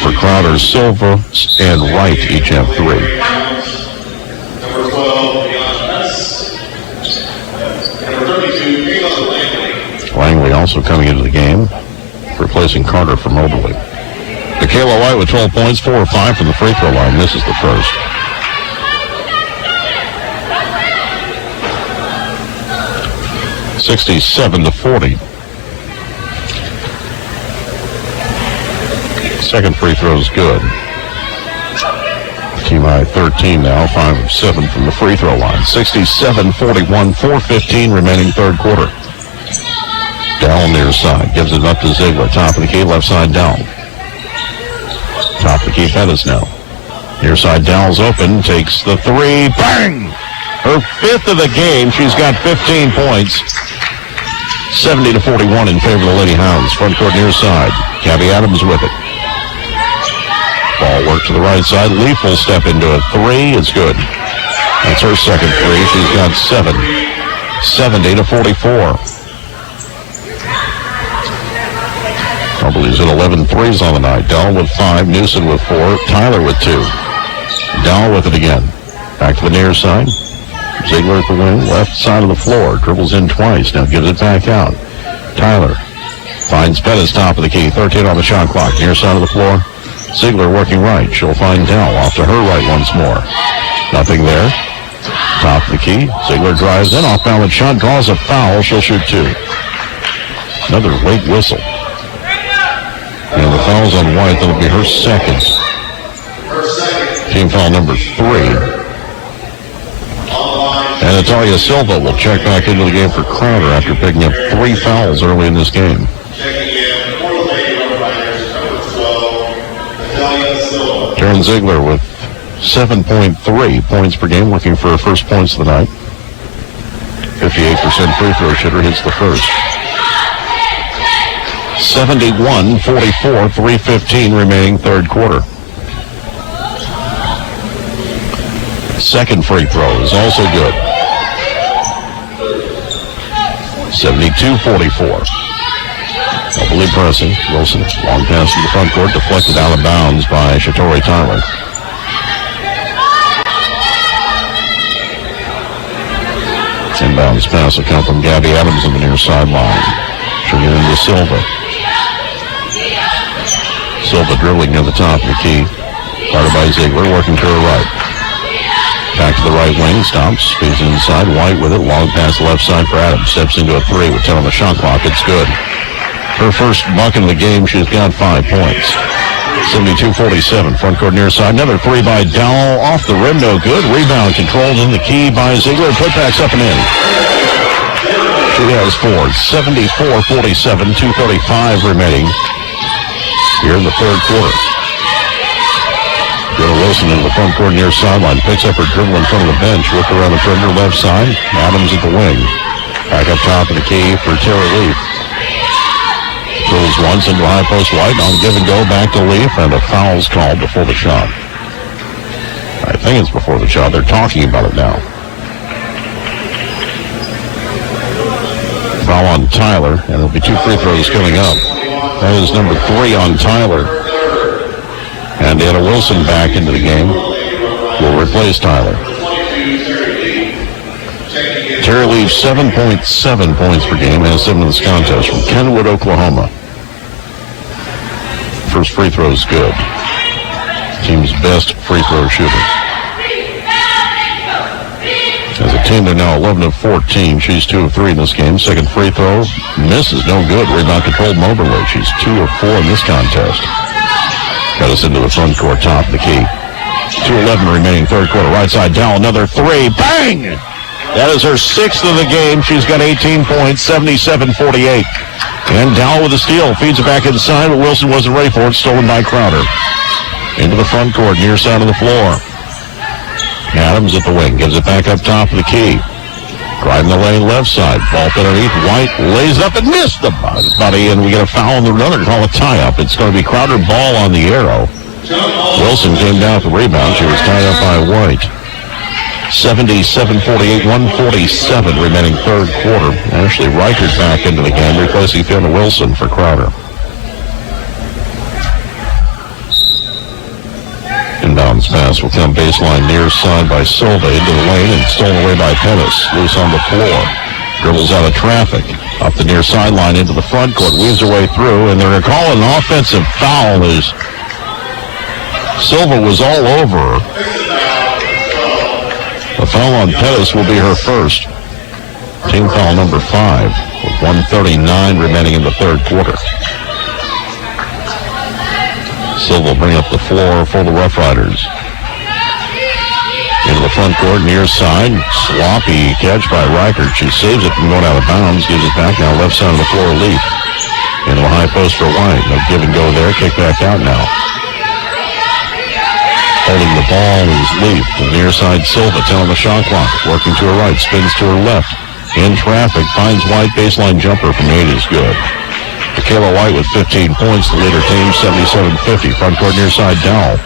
For Crowder, Silva and Wright each have 3. Langley also coming into the game, replacing Carter for Moberly. Michaela White with 12 points, 4 or 5 from the free throw line. This is the first. (67-40). Second free throw is good. Team high 13 now, 5 of 7 from the free throw line. 67-41, 4:15 remaining third quarter. Dowell near side, gives it up to Ziegler. Top of the key, left side Dowell. Top of the key, Pettis now. Near side, Dowell's open, takes the 3, bang! Her 5th of the game, she's got 15 points. 70-41 in favor of the Lady Hounds. Front court near side, Gabby Adams with it. Ball work to the right side, Leaf will step into a 3, it's good. That's her second 3, she's got 7. 70-44. Mobley's at 11 threes on the night. Dell with 5, Newsom with 4, Tyler with 2. Dell with it again. Back to the near side. Ziegler at the wing, left side of the floor. Dribbles in twice, now gives it back out. Tyler finds Pettis top of the key. 13 on the shot clock. Near side of the floor. Ziegler working right. She'll find Dell off to her right once more. Nothing there. Top of the key. Ziegler drives in. Off balance shot. Draws a foul. She'll shoot 2. Another late whistle. And the foul's on White. That'll be her second. Team foul number 3. And Natalia Silva will check back into the game for Crowder after picking up 3 fouls early in this game. Karen Ziegler with 7.3 points per game, looking for her first points of the night. 58% free throw shooter, hits the first. 71-44, 3:15 remaining third quarter. Second free throw is also good. 72-44. Mobley pressing. Wilson, long pass to the front court, deflected out of bounds by Shatori Tyler. Inbounds pass will come from Gabby Adams on the near sideline. She'll get into Silva. Silva dribbling near the top of the key. Guarded by Ziegler, working to her right. Back to the right wing, stops, speeds inside. White with it, long pass left side for Adams. Steps into a 3 with 10 on the shot clock. It's good. Her first bucket of the game, she's got 5 points. 72-47, front court near side. Another 3 by Dowell, off the rim, no good. Rebound controlled in the key by Ziegler. Putbacks up and in. She has 4. 74-47, 2:35 remaining here in the third quarter. Joe Wilson into the front court near sideline. Picks up her dribble in front of the bench. Whipped around the perimeter left side. Adams at the wing. Back up top of the key for Terry Leaf. Pulls once into high post. White on give and go back to Leaf. And a foul's called before the shot. I think it's before the shot. They're talking about it now. Foul on Tyler. And there'll be 2 free throws coming up. That is number 3 on Tyler. And Anna Wilson back into the game will replace Tyler. Terry Leaf, 7.7 points per game, has 7 in this contest from Kenwood, Oklahoma. First free throw is good. Team's best free throw shooter. As a team, they're now 11 of 14. She's 2 of 3 in this game. Second free throw misses, no good. Rebound controlled Moberly. She's 2 of 4 in this contest. Got us into the front court, top of the key. 2:11 remaining third quarter. Right side down, another 3. Bang! That is her 6th of the game. She's got 18 points, 77-48. And Dowell with a steal. Feeds it back inside, but Wilson wasn't ready for it. Stolen by Crowder. Into the front court, near side of the floor. Adams at the wing. Gives it back up top of the key. Driving the lane left side. Ball underneath. White lays up and missed the body, and we get a foul on the runner. Call a tie-up. It's going to be Crowder ball on the arrow. Wilson came down for the rebound. She was tied up by White. 77-48, 1:47 remaining third quarter. Ashley Reichert back into the game, replacing Fiona Wilson for Crowder. Inbounds pass will come baseline near side by Silva into the lane and stolen away by Pettis. Loose on the floor. Dribbles out of traffic. Up the near sideline into the front court. Weaves her way through, and they're calling an offensive foul as Silva was all over her. The foul on Pettis will be her first. Team foul number 5 with 1:39 remaining in the third quarter. Silva will bring up the floor for the Rough Riders. Into the front court, near side. Sloppy catch by Reichert. She saves it from going out of bounds. Gives it back now, left side of the floor, Leaf. Into a high post for White. No give and go there. Kick back out now. Holding the ball is Leaf. The near side, Silva. 10 on the shot clock. Working to her right. Spins to her left. In traffic. Finds White. Baseline jumper from 8 is good. Michaela White with 15 points. The leader team, 77-50. Front court near side, Dowell.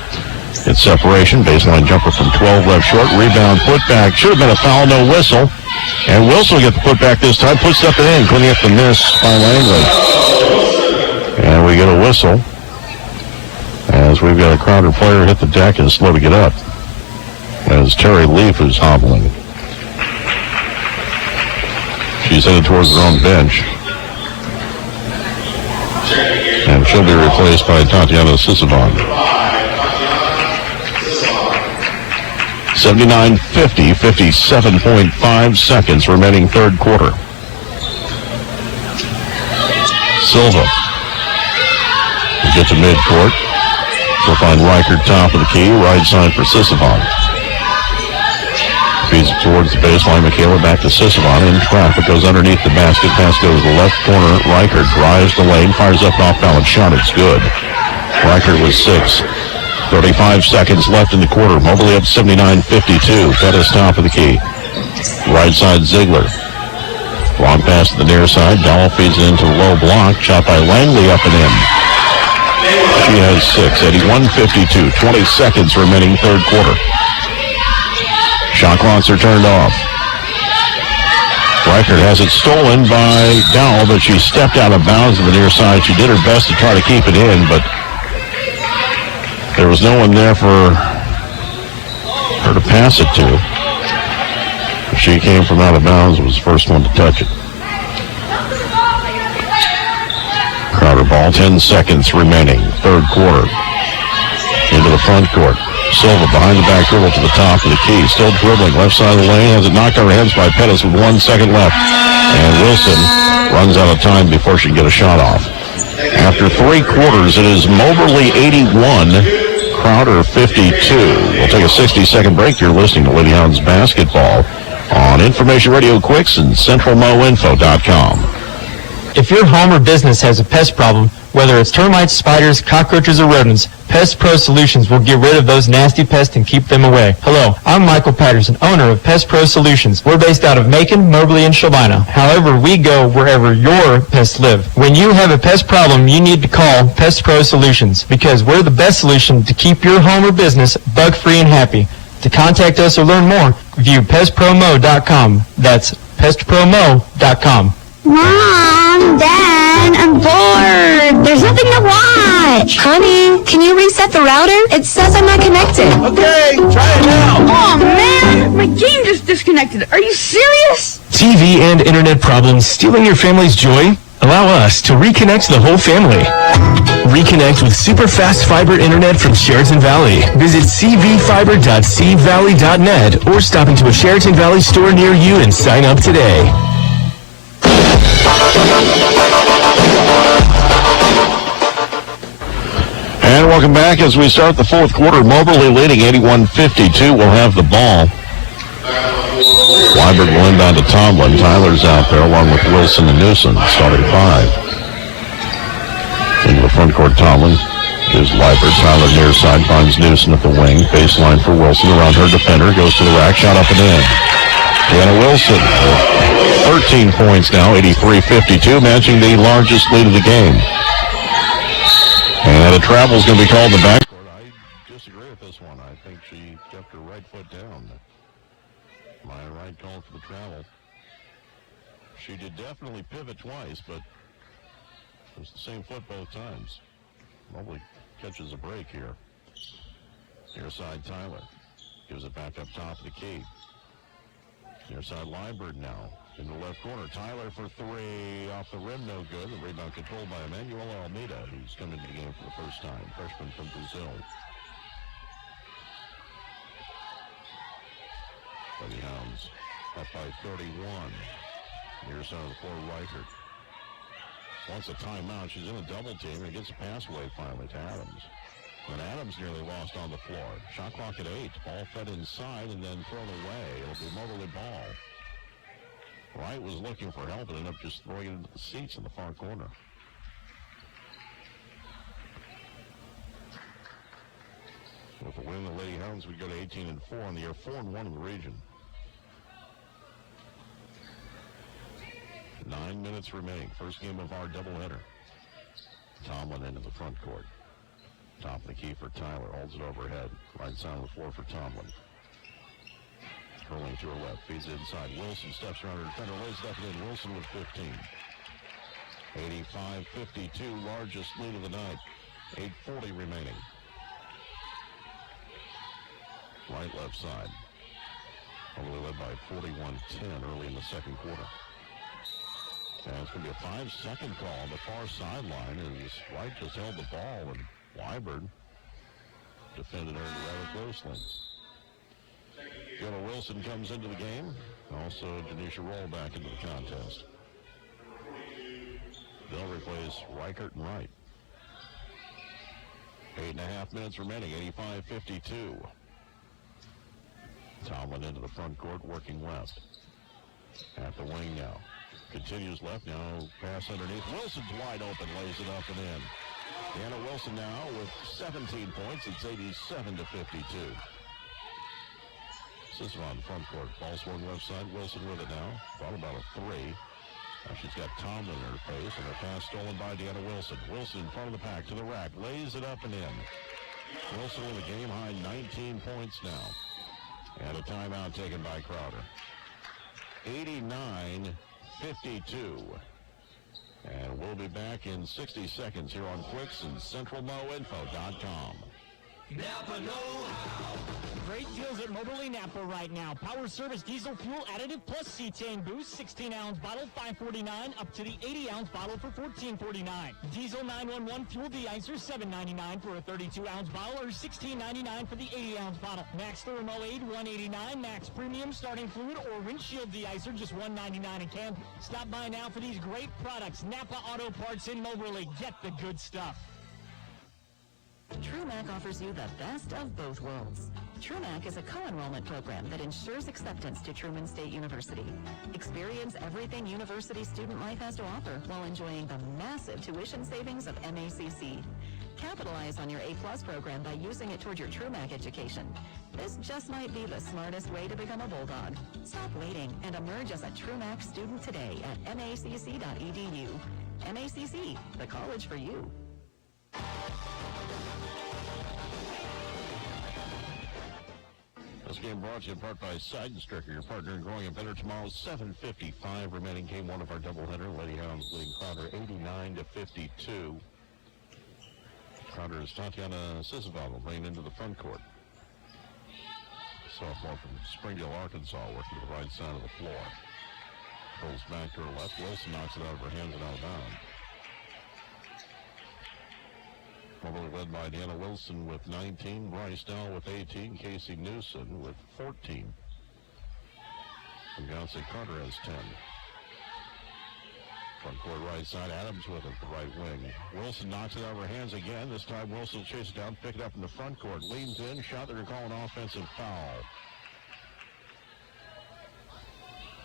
It's separation. Baseline jumper from 12 left short. Rebound, putback. Should have been a foul, no whistle. And Wilson will get the putback this time. Puts up and in. Cleaning up the miss by Langley. And we get a whistle as we've got a Crowder player hit the deck and slow to get up. As Terry Leaf is hobbling. She's headed towards her own bench. And she'll be replaced by Tatiana Sisavon. 79-50, 57.5 seconds remaining third quarter. Silva will get to midcourt. She'll find Reichert top of the key, right side for Sisavon. Feeds it towards the baseline. Michaela back to Sisavon. In traffic, goes underneath the basket. Pass goes to the left corner. Reichert drives the lane, fires up an off-balance shot. It's good. Reichert was 6. 35 seconds left in the quarter. Mobley up 79-52. Pettis top of the key. Right side Ziegler. Long pass to the near side. Dowell feeds it into the low block. Shot by Langley up and in. She has 6. 81-52. 20 seconds remaining third quarter. Shot clocks are turned off. Reichert has it stolen by Dowell, but she stepped out of bounds to the near side. She did her best to try to keep it in, but there was no one there for her to pass it to. She came from out of bounds and was the first one to touch it. Crowder ball, 10 seconds remaining, third quarter. Into the front court. Silva behind the back dribble to the top of the key. Still dribbling left side of the lane. Has it knocked out of her hands by Pettis with 1 second left. And Wilson runs out of time before she can get a shot off. After 3 quarters, it is Moberly 81, Crowder 52. We'll take a 60-second break. You're listening to Lady Hounds basketball on Information Radio Quicks and CentralMoInfo.com. If your home or business has a pest problem, whether it's termites, spiders, cockroaches, or rodents, Pest Pro Solutions will get rid of those nasty pests and keep them away. Hello, I'm Michael Patterson, owner of Pest Pro Solutions. We're based out of Macon, Moberly, and Shelbina. However, we go wherever your pests live. When you have a pest problem, you need to call Pest Pro Solutions because we're the best solution to keep your home or business bug-free and happy. To contact us or learn more, view pestpromo.com. That's pestpromo.com. Mom, Dad, I'm bored. There's nothing to watch. Honey, can you reset the router? It says I'm not connected. Okay, try it now. Oh, man, my game just disconnected. Are you serious? TV and internet problems stealing your family's joy? Allow us to reconnect the whole family. Reconnect with super fast fiber internet from Sheraton Valley. Visit cvfiber.cvalley.net or stop into a Sheraton Valley store near you and sign up today. And welcome back as we start the fourth quarter. Moberly leading 81-52. We'll have the ball. Liebert will inbound to Tomlin. Tyler's out there along with Wilson and Newsom, starting 5. Into the front court, Tomlin. Here's Liebert. Tyler near side finds Newsom at the wing. Baseline for Wilson around her defender. Goes to the rack. Shot up and in. Deanna Wilson, 13 points now, 83-52, matching the largest lead of the game. And a travel's going to be called in the backcourt. I disagree with this one. I think she kept her right foot down. My right call for the travel. She did definitely pivot twice, but it was the same foot both times. Mobley catches a break here. Near side Tyler. Gives it back up top of the key. Near side Liebert now. In the left corner, Tyler for 3 off the rim, no good. The rebound controlled by Emmanuel Almeida, who's come into the game for the first time. Freshman from Brazil. Lady Hounds up by 31. Near side of the floor, Reichert. Wants a timeout. She's in a double team and gets a pass away finally to Adams. And Adams nearly lost on the floor. Shot clock at 8. Ball fed inside and then thrown away. It'll be Moberly ball. Wright was looking for help and ended up just throwing it into the seats in the far corner. With the win, the Lady Hounds would go to 18-4 on the year, 4-1 in the region. 9 minutes remaining. First game of our doubleheader. Tomlin into the front court. Top of the key for Tyler. Holds it overhead. Right side of the floor for Tomlin. Curling to her left. Feeds it inside. Wilson steps around her defender. Lays it up and in. Wilson with 15. 85-52, largest lead of the night. 8:40 remaining. Right, left side. Probably led by 41-10 early in the second quarter. And it's going to be a 5-second call on the far sideline as White just held the ball and Liburd defended her rather closely. Fiona Wilson comes into the game. Also, Janisha Roll back into the contest. They'll replace Reichert and Wright. 8.5 minutes remaining, 85-52. Tomlin into the front court, working left. At the wing now. Continues left now, pass underneath. Wilson's wide open, lays it up and in. Deanna Wilson now with 17 points. It's 87-52. Sisson front court. Ball swung left side. Wilson with it now. Thought about a three. Now she's got Tomlin in her face, and her pass stolen by Deanna Wilson. Wilson in front of the pack to the rack. Lays it up and in. Wilson with a game-high 19 points now. And a timeout taken by Crowder. 89-52. And we'll be back in 60 seconds here on Quicks and CentralMoInfo.com. Napa know-how. Great deals at Moberly Napa right now. Power Service Diesel Fuel Additive plus Cetane Boost, 16-ounce bottle, $5.49, up to the 80-ounce bottle for $14.49. Diesel 911 Fuel De-Icer, $7.99 for a 32-ounce bottle, or $16.99 for the 80-ounce bottle. Max Thermo Aid, $1.89. Max Premium Starting Fluid or Windshield De-Icer, just $1.99 a can. Stop by now for these great products. Napa Auto Parts in Moberly. Get the good stuff. TrueMACC offers you the best of both worlds. TrueMACC is a co-enrollment program that ensures acceptance to Truman State University. Experience everything university student life has to offer while enjoying the massive tuition savings of MACC. Capitalize on your A-plus program by using it toward your TrueMACC education. This just might be the smartest way to become a Bulldog. Stop waiting and emerge as a TrueMACC student today at macc.edu. MACC, the college for you. This game brought to you in part by Seidenstricker, your partner in growing a better tomorrow. 7:55 remaining game one of our doubleheader. Lady Hounds leading Crowder 89-52. Crowder is Tatiana Sisavalo playing into the front court. Sophomore from Springdale, Arkansas, working to the right side of the floor. Pulls back to her left. Wilson knocks it out of her hands and out of bounds. Moberly led by Deanna Wilson with 19, Bryce Dell with 18, Casey Newsom with 14. And Beyonce Carter has 10. Front court right side, Adams with it, the right wing. Wilson knocks it out of her hands again. This time Wilson will chase it down, pick it up in the front court. Leans in, shot that are calling an offensive foul.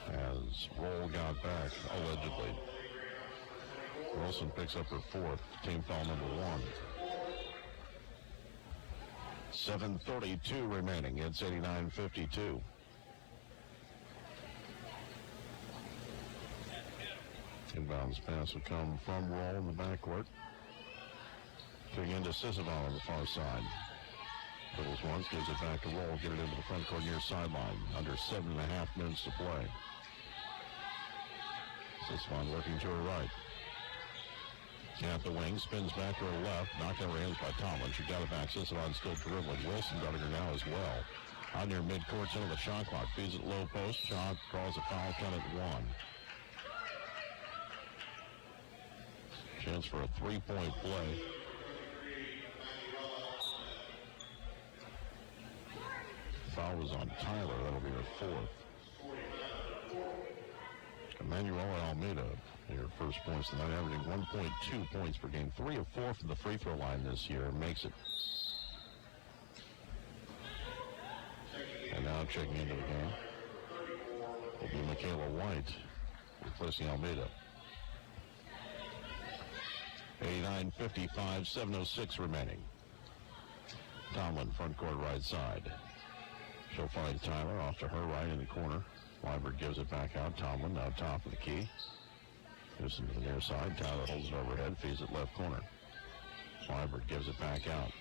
As Roll got back, allegedly. Wilson picks up her fourth, team foul number one. 7:32 remaining. It's 89-52. Inbounds pass will come from Roll in the backcourt. Kicking into Sisavon on the far side. Littles once, gives it back to Roll, get it into the front court near sideline. Under 7.5 minutes to play. Sisavon working to her right. At the wing, spins back to her left, knocked out of her hands by Tomlin. She got it back. Sisavon still dribbling. Wilson guarding her now as well. Out near midcourt, center of the shot clock. Feeds it low post. Shot, calls a foul, count at one. Chance for a three-point play. Foul was on Tyler. That'll be her fourth. Emanuela Almeida, her first points tonight, averaging 1.2 points per game. 3 of 4 from the free throw line this year. Makes it. And now checking into the game will be Michaela White, replacing Almeida. 89-55, 7:06 remaining. Tomlin, front court right side. She'll find Tyler off to her right in the corner. Liburd gives it back out. Tomlin now top of the key. Newsom to the near side. Tyler holds it overhead, feeds it left corner. Liburd gives it back out.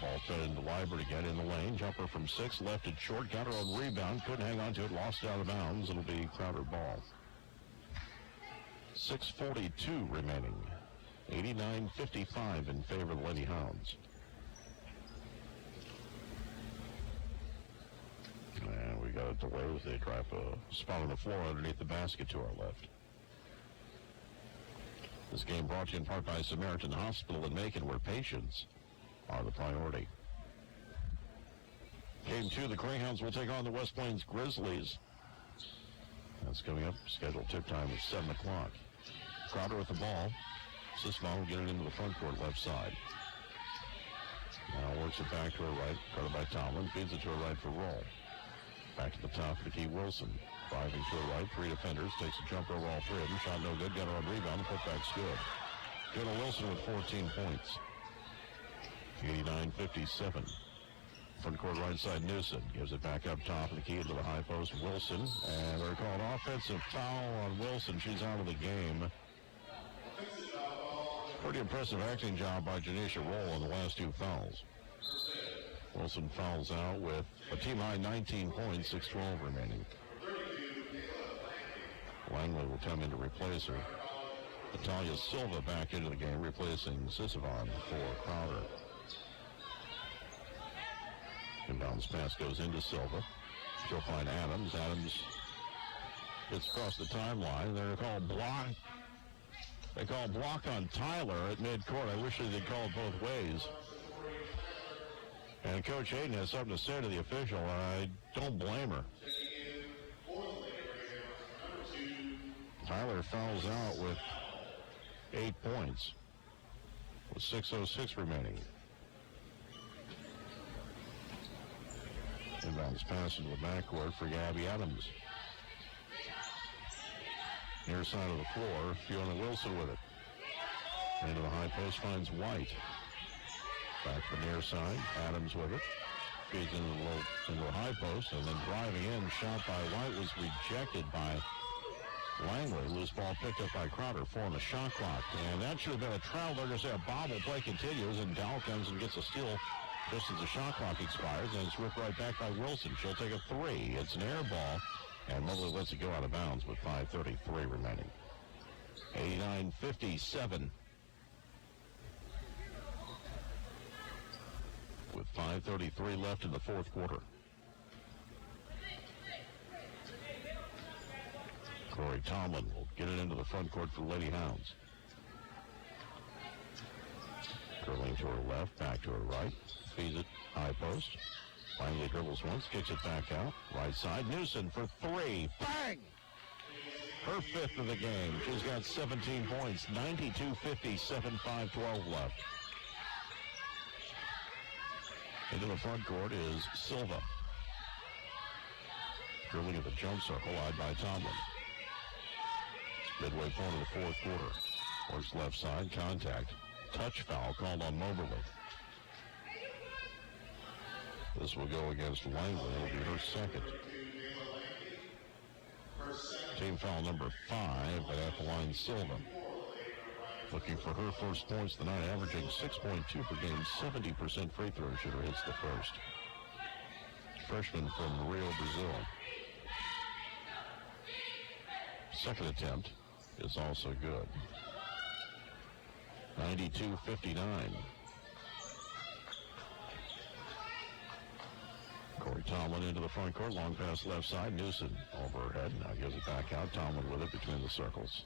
Ball fed into Liburd again in the lane. Jumper from 6, left it short. Got her own rebound. Couldn't hang on to it. Lost it out of bounds. It'll be Crowder ball. 6:42 remaining. 89-55 in favor of the Lady Hounds. And we got a delay as they drive a spot on the floor underneath the basket to our left. This game brought to you in part by Samaritan Hospital in Macon, where patients are the priority. Game 2, the Greyhounds will take on the West Plains Grizzlies. That's coming up. Scheduled tip time is 7 o'clock. Crowder with the ball. Sismon will get it into the front court left side. Now works it back to her right. Guarded by Tomlin. Feeds it to her right for roll. Back to the top for the key Wilson. Driving to her right. 3 defenders. Takes a jump over all 3 of them. Shot no good. Got her on rebound. The putback's good. Taylor Wilson with 14 points. 89-57. Front court right side, Newsom gives it back up top of the key into the high post, Wilson. And they're called offensive foul on Wilson. She's out of the game. Pretty impressive acting job by Janisha Roll on the last 2 fouls. Wilson fouls out with a team-high 19 points, 6:12 remaining. Langley will come in to replace her. Natalia Silva back into the game, replacing Sisavon for Crowder. Inbounds pass goes into Silva. She'll find Adams. Adams gets across the timeline. They're called block. They call block on Tyler at midcourt. I wish they'd call it both ways. And Coach Hayden has something to say to the official. I don't blame her. Tyler fouls out with 8 points with 6:06 remaining. Inbounds pass into the backcourt for Gabby Adams. Near side of the floor, Fiona Wilson with it. Into the high post finds White. Back to the near side, Adams with it. Feeds into the high post, and then driving in, shot by White was rejected by Langley. Loose ball picked up by Crowder, 4 on the shot clock. And that should have been a travel. They're going to say a bobble. Play continues, and Dow comes and gets a steal just as the shot clock expires, and it's ripped right back by Wilson. She'll take a 3. It's an air ball, and Mobley lets it go out of bounds with 5:33 remaining. 89-57. With 5:33 left in the fourth quarter. Corey Tomlin will get it into the front court for Lady Hounds. Curling to her left, back to her right. Feeds it, high post. Finally dribbles once, kicks it back out. Right side, Newsom for 3. Bang! Her 5th of the game. She's got 17 points. 92-57, 5:12 left. Into the front court is Silva. Dribbling at the jump circle, eyed by Tomlin. Midway point of the fourth quarter. Works left side, contact. Touch foul called on Moberly. This will go against Langley. It'll be her second. Team foul number 5, but at the line, Silva. Looking for her first points tonight, averaging 6.2 per game, 70% free throw shooter, hits the first. Freshman from Rio, Brazil. Second attempt is also good. 92-59. Corey Tomlin into the front court, long pass left side. Newsom over her head. Now gives it back out. Tomlin with it between the circles.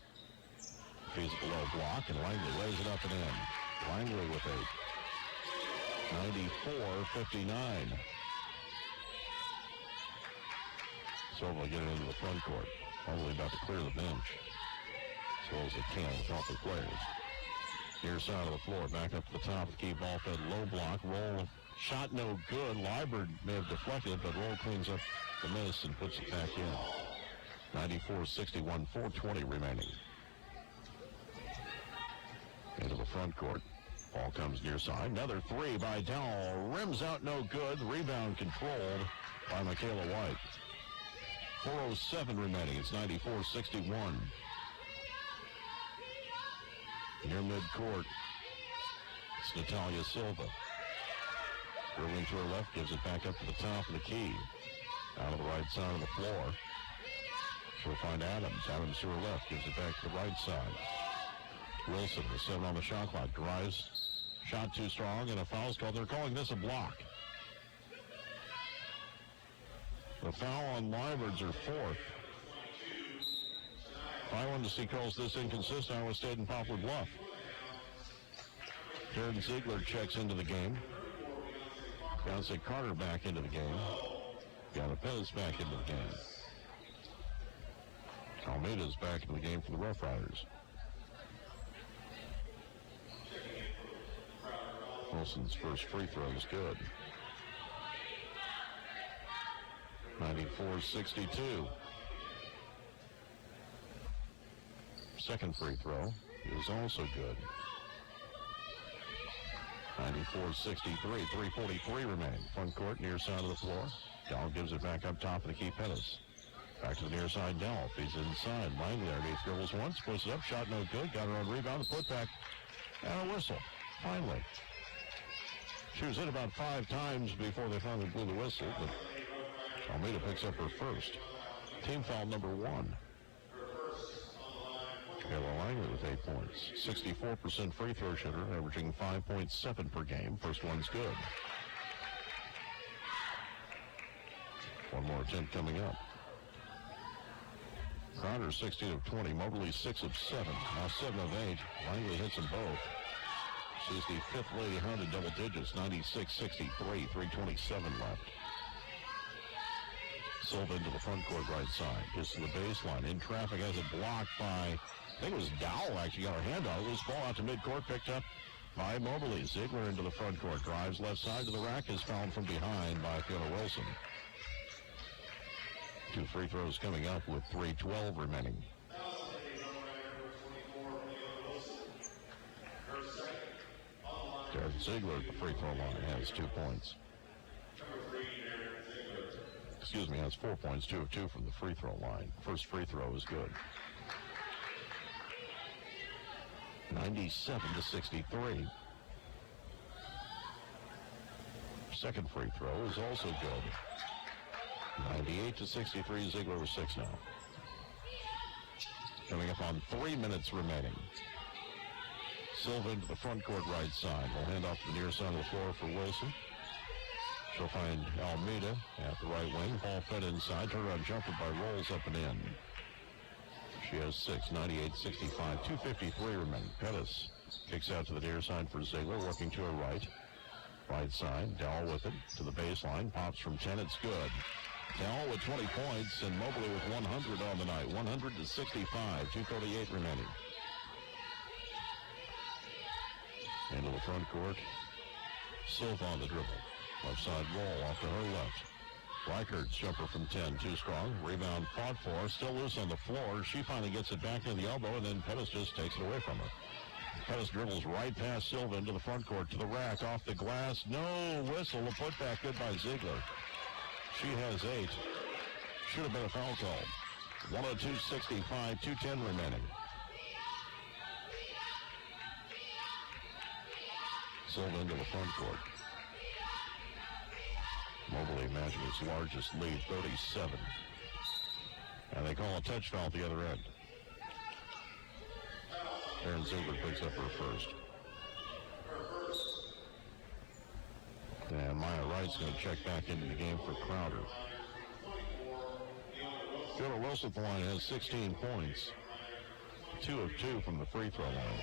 Feeds it below block, and Langley lays it up and in. Langley with a 94-59. Silva get it into the front court. Probably about to clear the bench. As well as they can with all the players. Near side of the floor, back up to the top of the key, ball fed low block, roll, shot no good. Liebert may have deflected, but Roll cleans up the miss and puts it back in. 94-61, 4:20 remaining. Into the front court. Ball comes near side. Another 3 by Dowell. Rims out no good. The rebound controlled by Michaela White. 4:07 remaining. It's 94-61. Near midcourt, it's Natalia Silva. Dribbling to her left, gives it back up to the top of the key. Out of the right side of the floor. She'll find Adams. Adams to her left, gives it back to the right side. Wilson, the 7 on the shot clock, drives. Shot too strong, and a foul's called. They're calling this a block. The foul on Lybert's her 4th. If I wanted to see calls this inconsistent, I would have stayed in Poplar Bluff. Darren Ziegler checks into the game. Beyonce Carter back into the game. Got Pettis back into the game. Almeida's back into the game for the Rough Riders. Wilson's first free throw is good. 94-62. Second free throw is also good. 94-63. 3:43 remaining. Front court, near side of the floor. Dowell gives it back up top to keep Pettis. Back to the near side, Dowell. He's inside. Langley underneath, dribbles once, puts it up, shot no good. Got her on rebound, put back, and a whistle. Finally. She was hit about 5 times before they finally blew the whistle, but Almeida picks up her first. Team foul number 1. Kayla Langley with 8 points. 64% free throw shooter, averaging 5.7 per game. First one's good. One more attempt coming up. Crowder 16 of 20. Mobley 6 of 7. Now 7 of 8. Langley hits them both. She's the 5th Lady Hound in double digits. 96-63. 3:27 left. Silva into the front court right side. Gets to the baseline. In traffic, has it blocked by, I think it was Dowell actually got her hand on it. Loose ball out to midcourt, picked up by Mobley. Ziegler into the front court. Drives left side to the rack. Is fouled from behind by Fiona Wilson. 2 free throws coming up with 3:12 remaining. Derek Ziegler at the free throw line has 2 points. Excuse me, has 4 points, 2 of 2 from the free throw line. First free throw is good. 97-63. Second free throw is also good. 98-63. Ziegler with 6 now. Coming up on 3 minutes remaining. Silva into the front court right side. Will hand off to the near side of the floor for Wilson. She'll find Almeida at the right wing. Ball fed inside. Turnaround jumper by Rolls up and in. She has 6. 98-65. 2:53 remaining. Pettis kicks out to the near side for Ziegler. Working to her right. Right side. Dowell with it to the baseline. Pops from 10. It's good. Dowell with 20 points and Mobley with 100 on the night. 100-65. 2:38 remaining. Into the front court. Silva on the dribble. Left side roll off to her left. Reichert's jumper from 10. Too strong. Rebound fought for. Still loose on the floor. She finally gets it back near the elbow, and then Pettis just takes it away from her. Pettis dribbles right past Silva into the front court to the rack. Off the glass. No whistle. A putback good by Ziegler. She has 8. Should have been a foul call. 102-65. 2:10 remaining. Silva into the front court. Mobley imagine his largest lead, 37. And they call a touch foul at the other end. Aaron Ziegler picks up her first. And Maya Wright's going to check back into the game for Crowder. Fiona Wilson at the line has 16 points. 2 of 2 from the free throw line.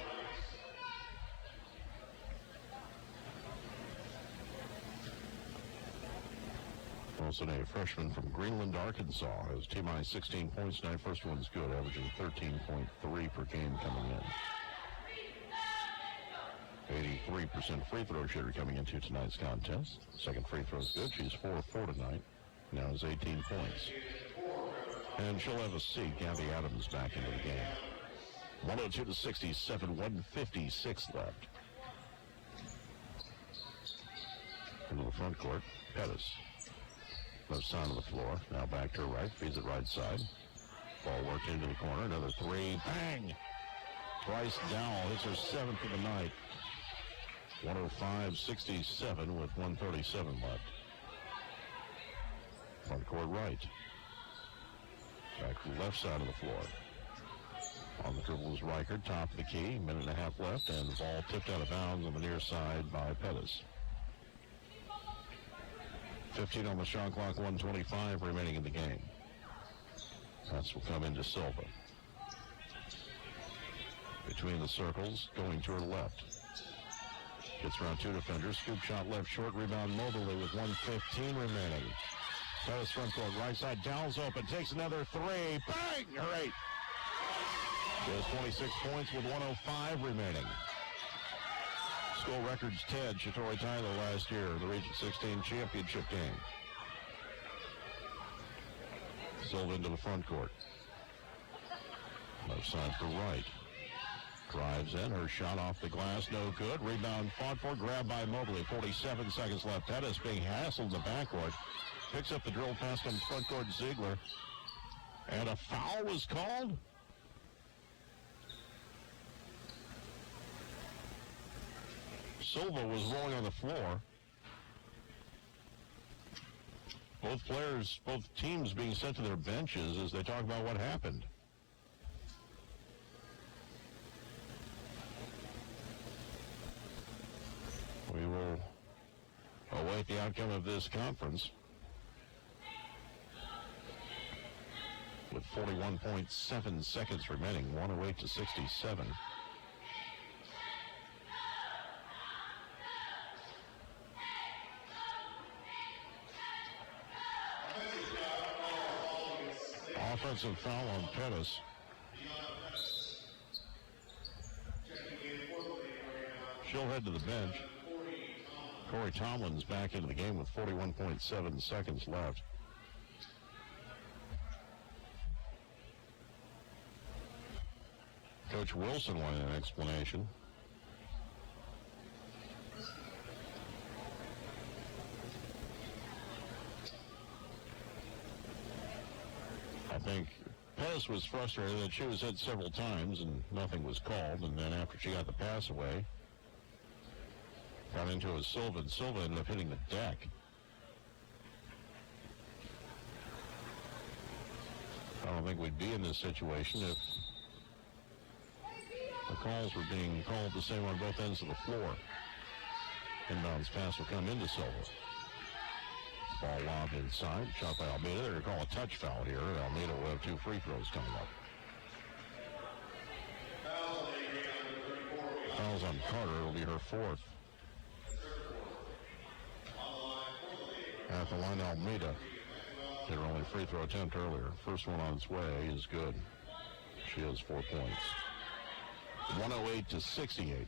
Wilson, a freshman from Greenland, Arkansas, has T-minus 16 points tonight. First one's good, averaging 13.3 per game coming in. 83% free throw shooter coming into tonight's contest. Second free throw is good. She's 4 of 4 tonight. Now has 18 points. And she'll have a seat. Gabby Adams back into the game. 102-67, 156 left. Into the front court, Pettis. Left side of the floor. Now back to her right. Feeds it right side. Ball worked into the corner. Another 3. Bang! Bryce Dowell hits her 7th of the night. 105-67 with 137 left. Front court right. Back to the left side of the floor. On the dribble is Reichert, top of the key, minute and a half left, and the ball tipped out of bounds on the near side by Pettis. 15 on the shot clock, 1:25 remaining in the game. Pettis will come into Silva. Between the circles, going to her left. Gets around two defenders, scoop shot left short, rebound Mobley with 1:15 remaining. Pettis front court, right side, Dowell's open, takes another three, bang, her 8. She has 26 points with 1:05 remaining. School records Ted Shatori Tyler last year, the Region 16 championship game. Silva into the front court. Left side for right. Drives in, her shot off the glass, no good. Rebound fought for, grabbed by Mobley. 47 seconds left. Pettis being hassled in the backcourt. Picks up the drill pass, comes front court Ziegler. And a foul was called. Silva was rolling on the floor. Both teams being sent to their benches as they talk about what happened. We will await the outcome of this conference. With 41.7 seconds remaining, 108-67. Offensive foul on Pettis. She'll head to the bench. Corey Tomlin's back into the game with 41.7 seconds left. Coach Wilson wanted an explanation. I think Pettis was frustrated that she was hit several times and nothing was called, and then after she got the pass away, got into it with Silva, and Silva ended up hitting the deck. I don't think we'd be in this situation if the calls were being called the same on both ends of the floor. Inbounds pass will come into Silva. Ball lobbed inside, shot by Almeida. They're going to call a touch foul here. Almeida will have two free throws coming up. Fouls on Carter. It'll be her fourth. At the line, Almeida. Their only free throw attempt earlier. First one on its way is good. She has 4 points. 108-68.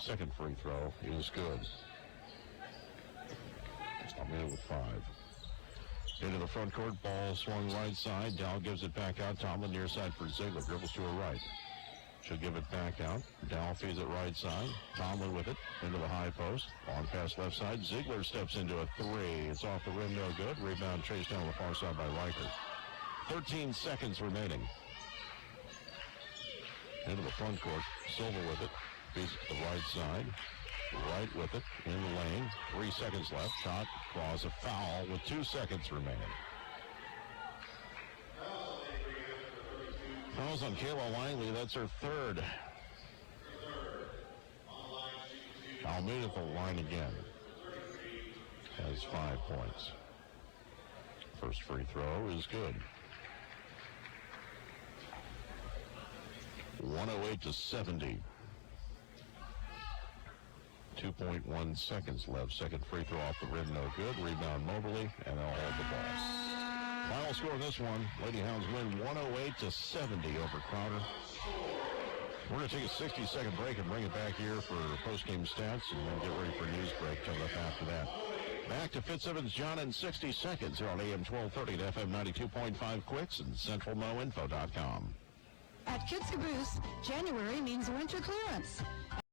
Second free throw is good. Almeida with 5. Into the front court, ball swung right side. Dow gives it back out. Tomlin near side for Ziegler. Dribbles to her right. She'll give it back out. Dow feeds it right side. Tomlin with it into the high post. Long pass left side. Ziegler steps into a three. It's off the rim, no good. Rebound chased down the far side by Reichert. 13 seconds remaining. Into the front court. Silva with it. Feeds it to the right side. Right with it. In the lane. 3 seconds left. Shot draws a foul with 2 seconds remaining. Fouls on Kayla Langley. That's her third. Almeida at the line again. Has 5 points. First free throw is good. 108-70. 2.1 seconds left. Second free throw off the rim, no good. Rebound Mobley, and they'll hold the ball. Final score of this one, Lady Hounds win 108-70 over Crowder. We're going to take a 60-second break and bring it back here for post-game stats, and then get ready for a news break coming up after that. Back to Fitzsimmons-John in 60 seconds here on AM 1230 at FM 92.5 Quicks and CentralMoInfo.com. At Kids Caboose, January means winter clearance.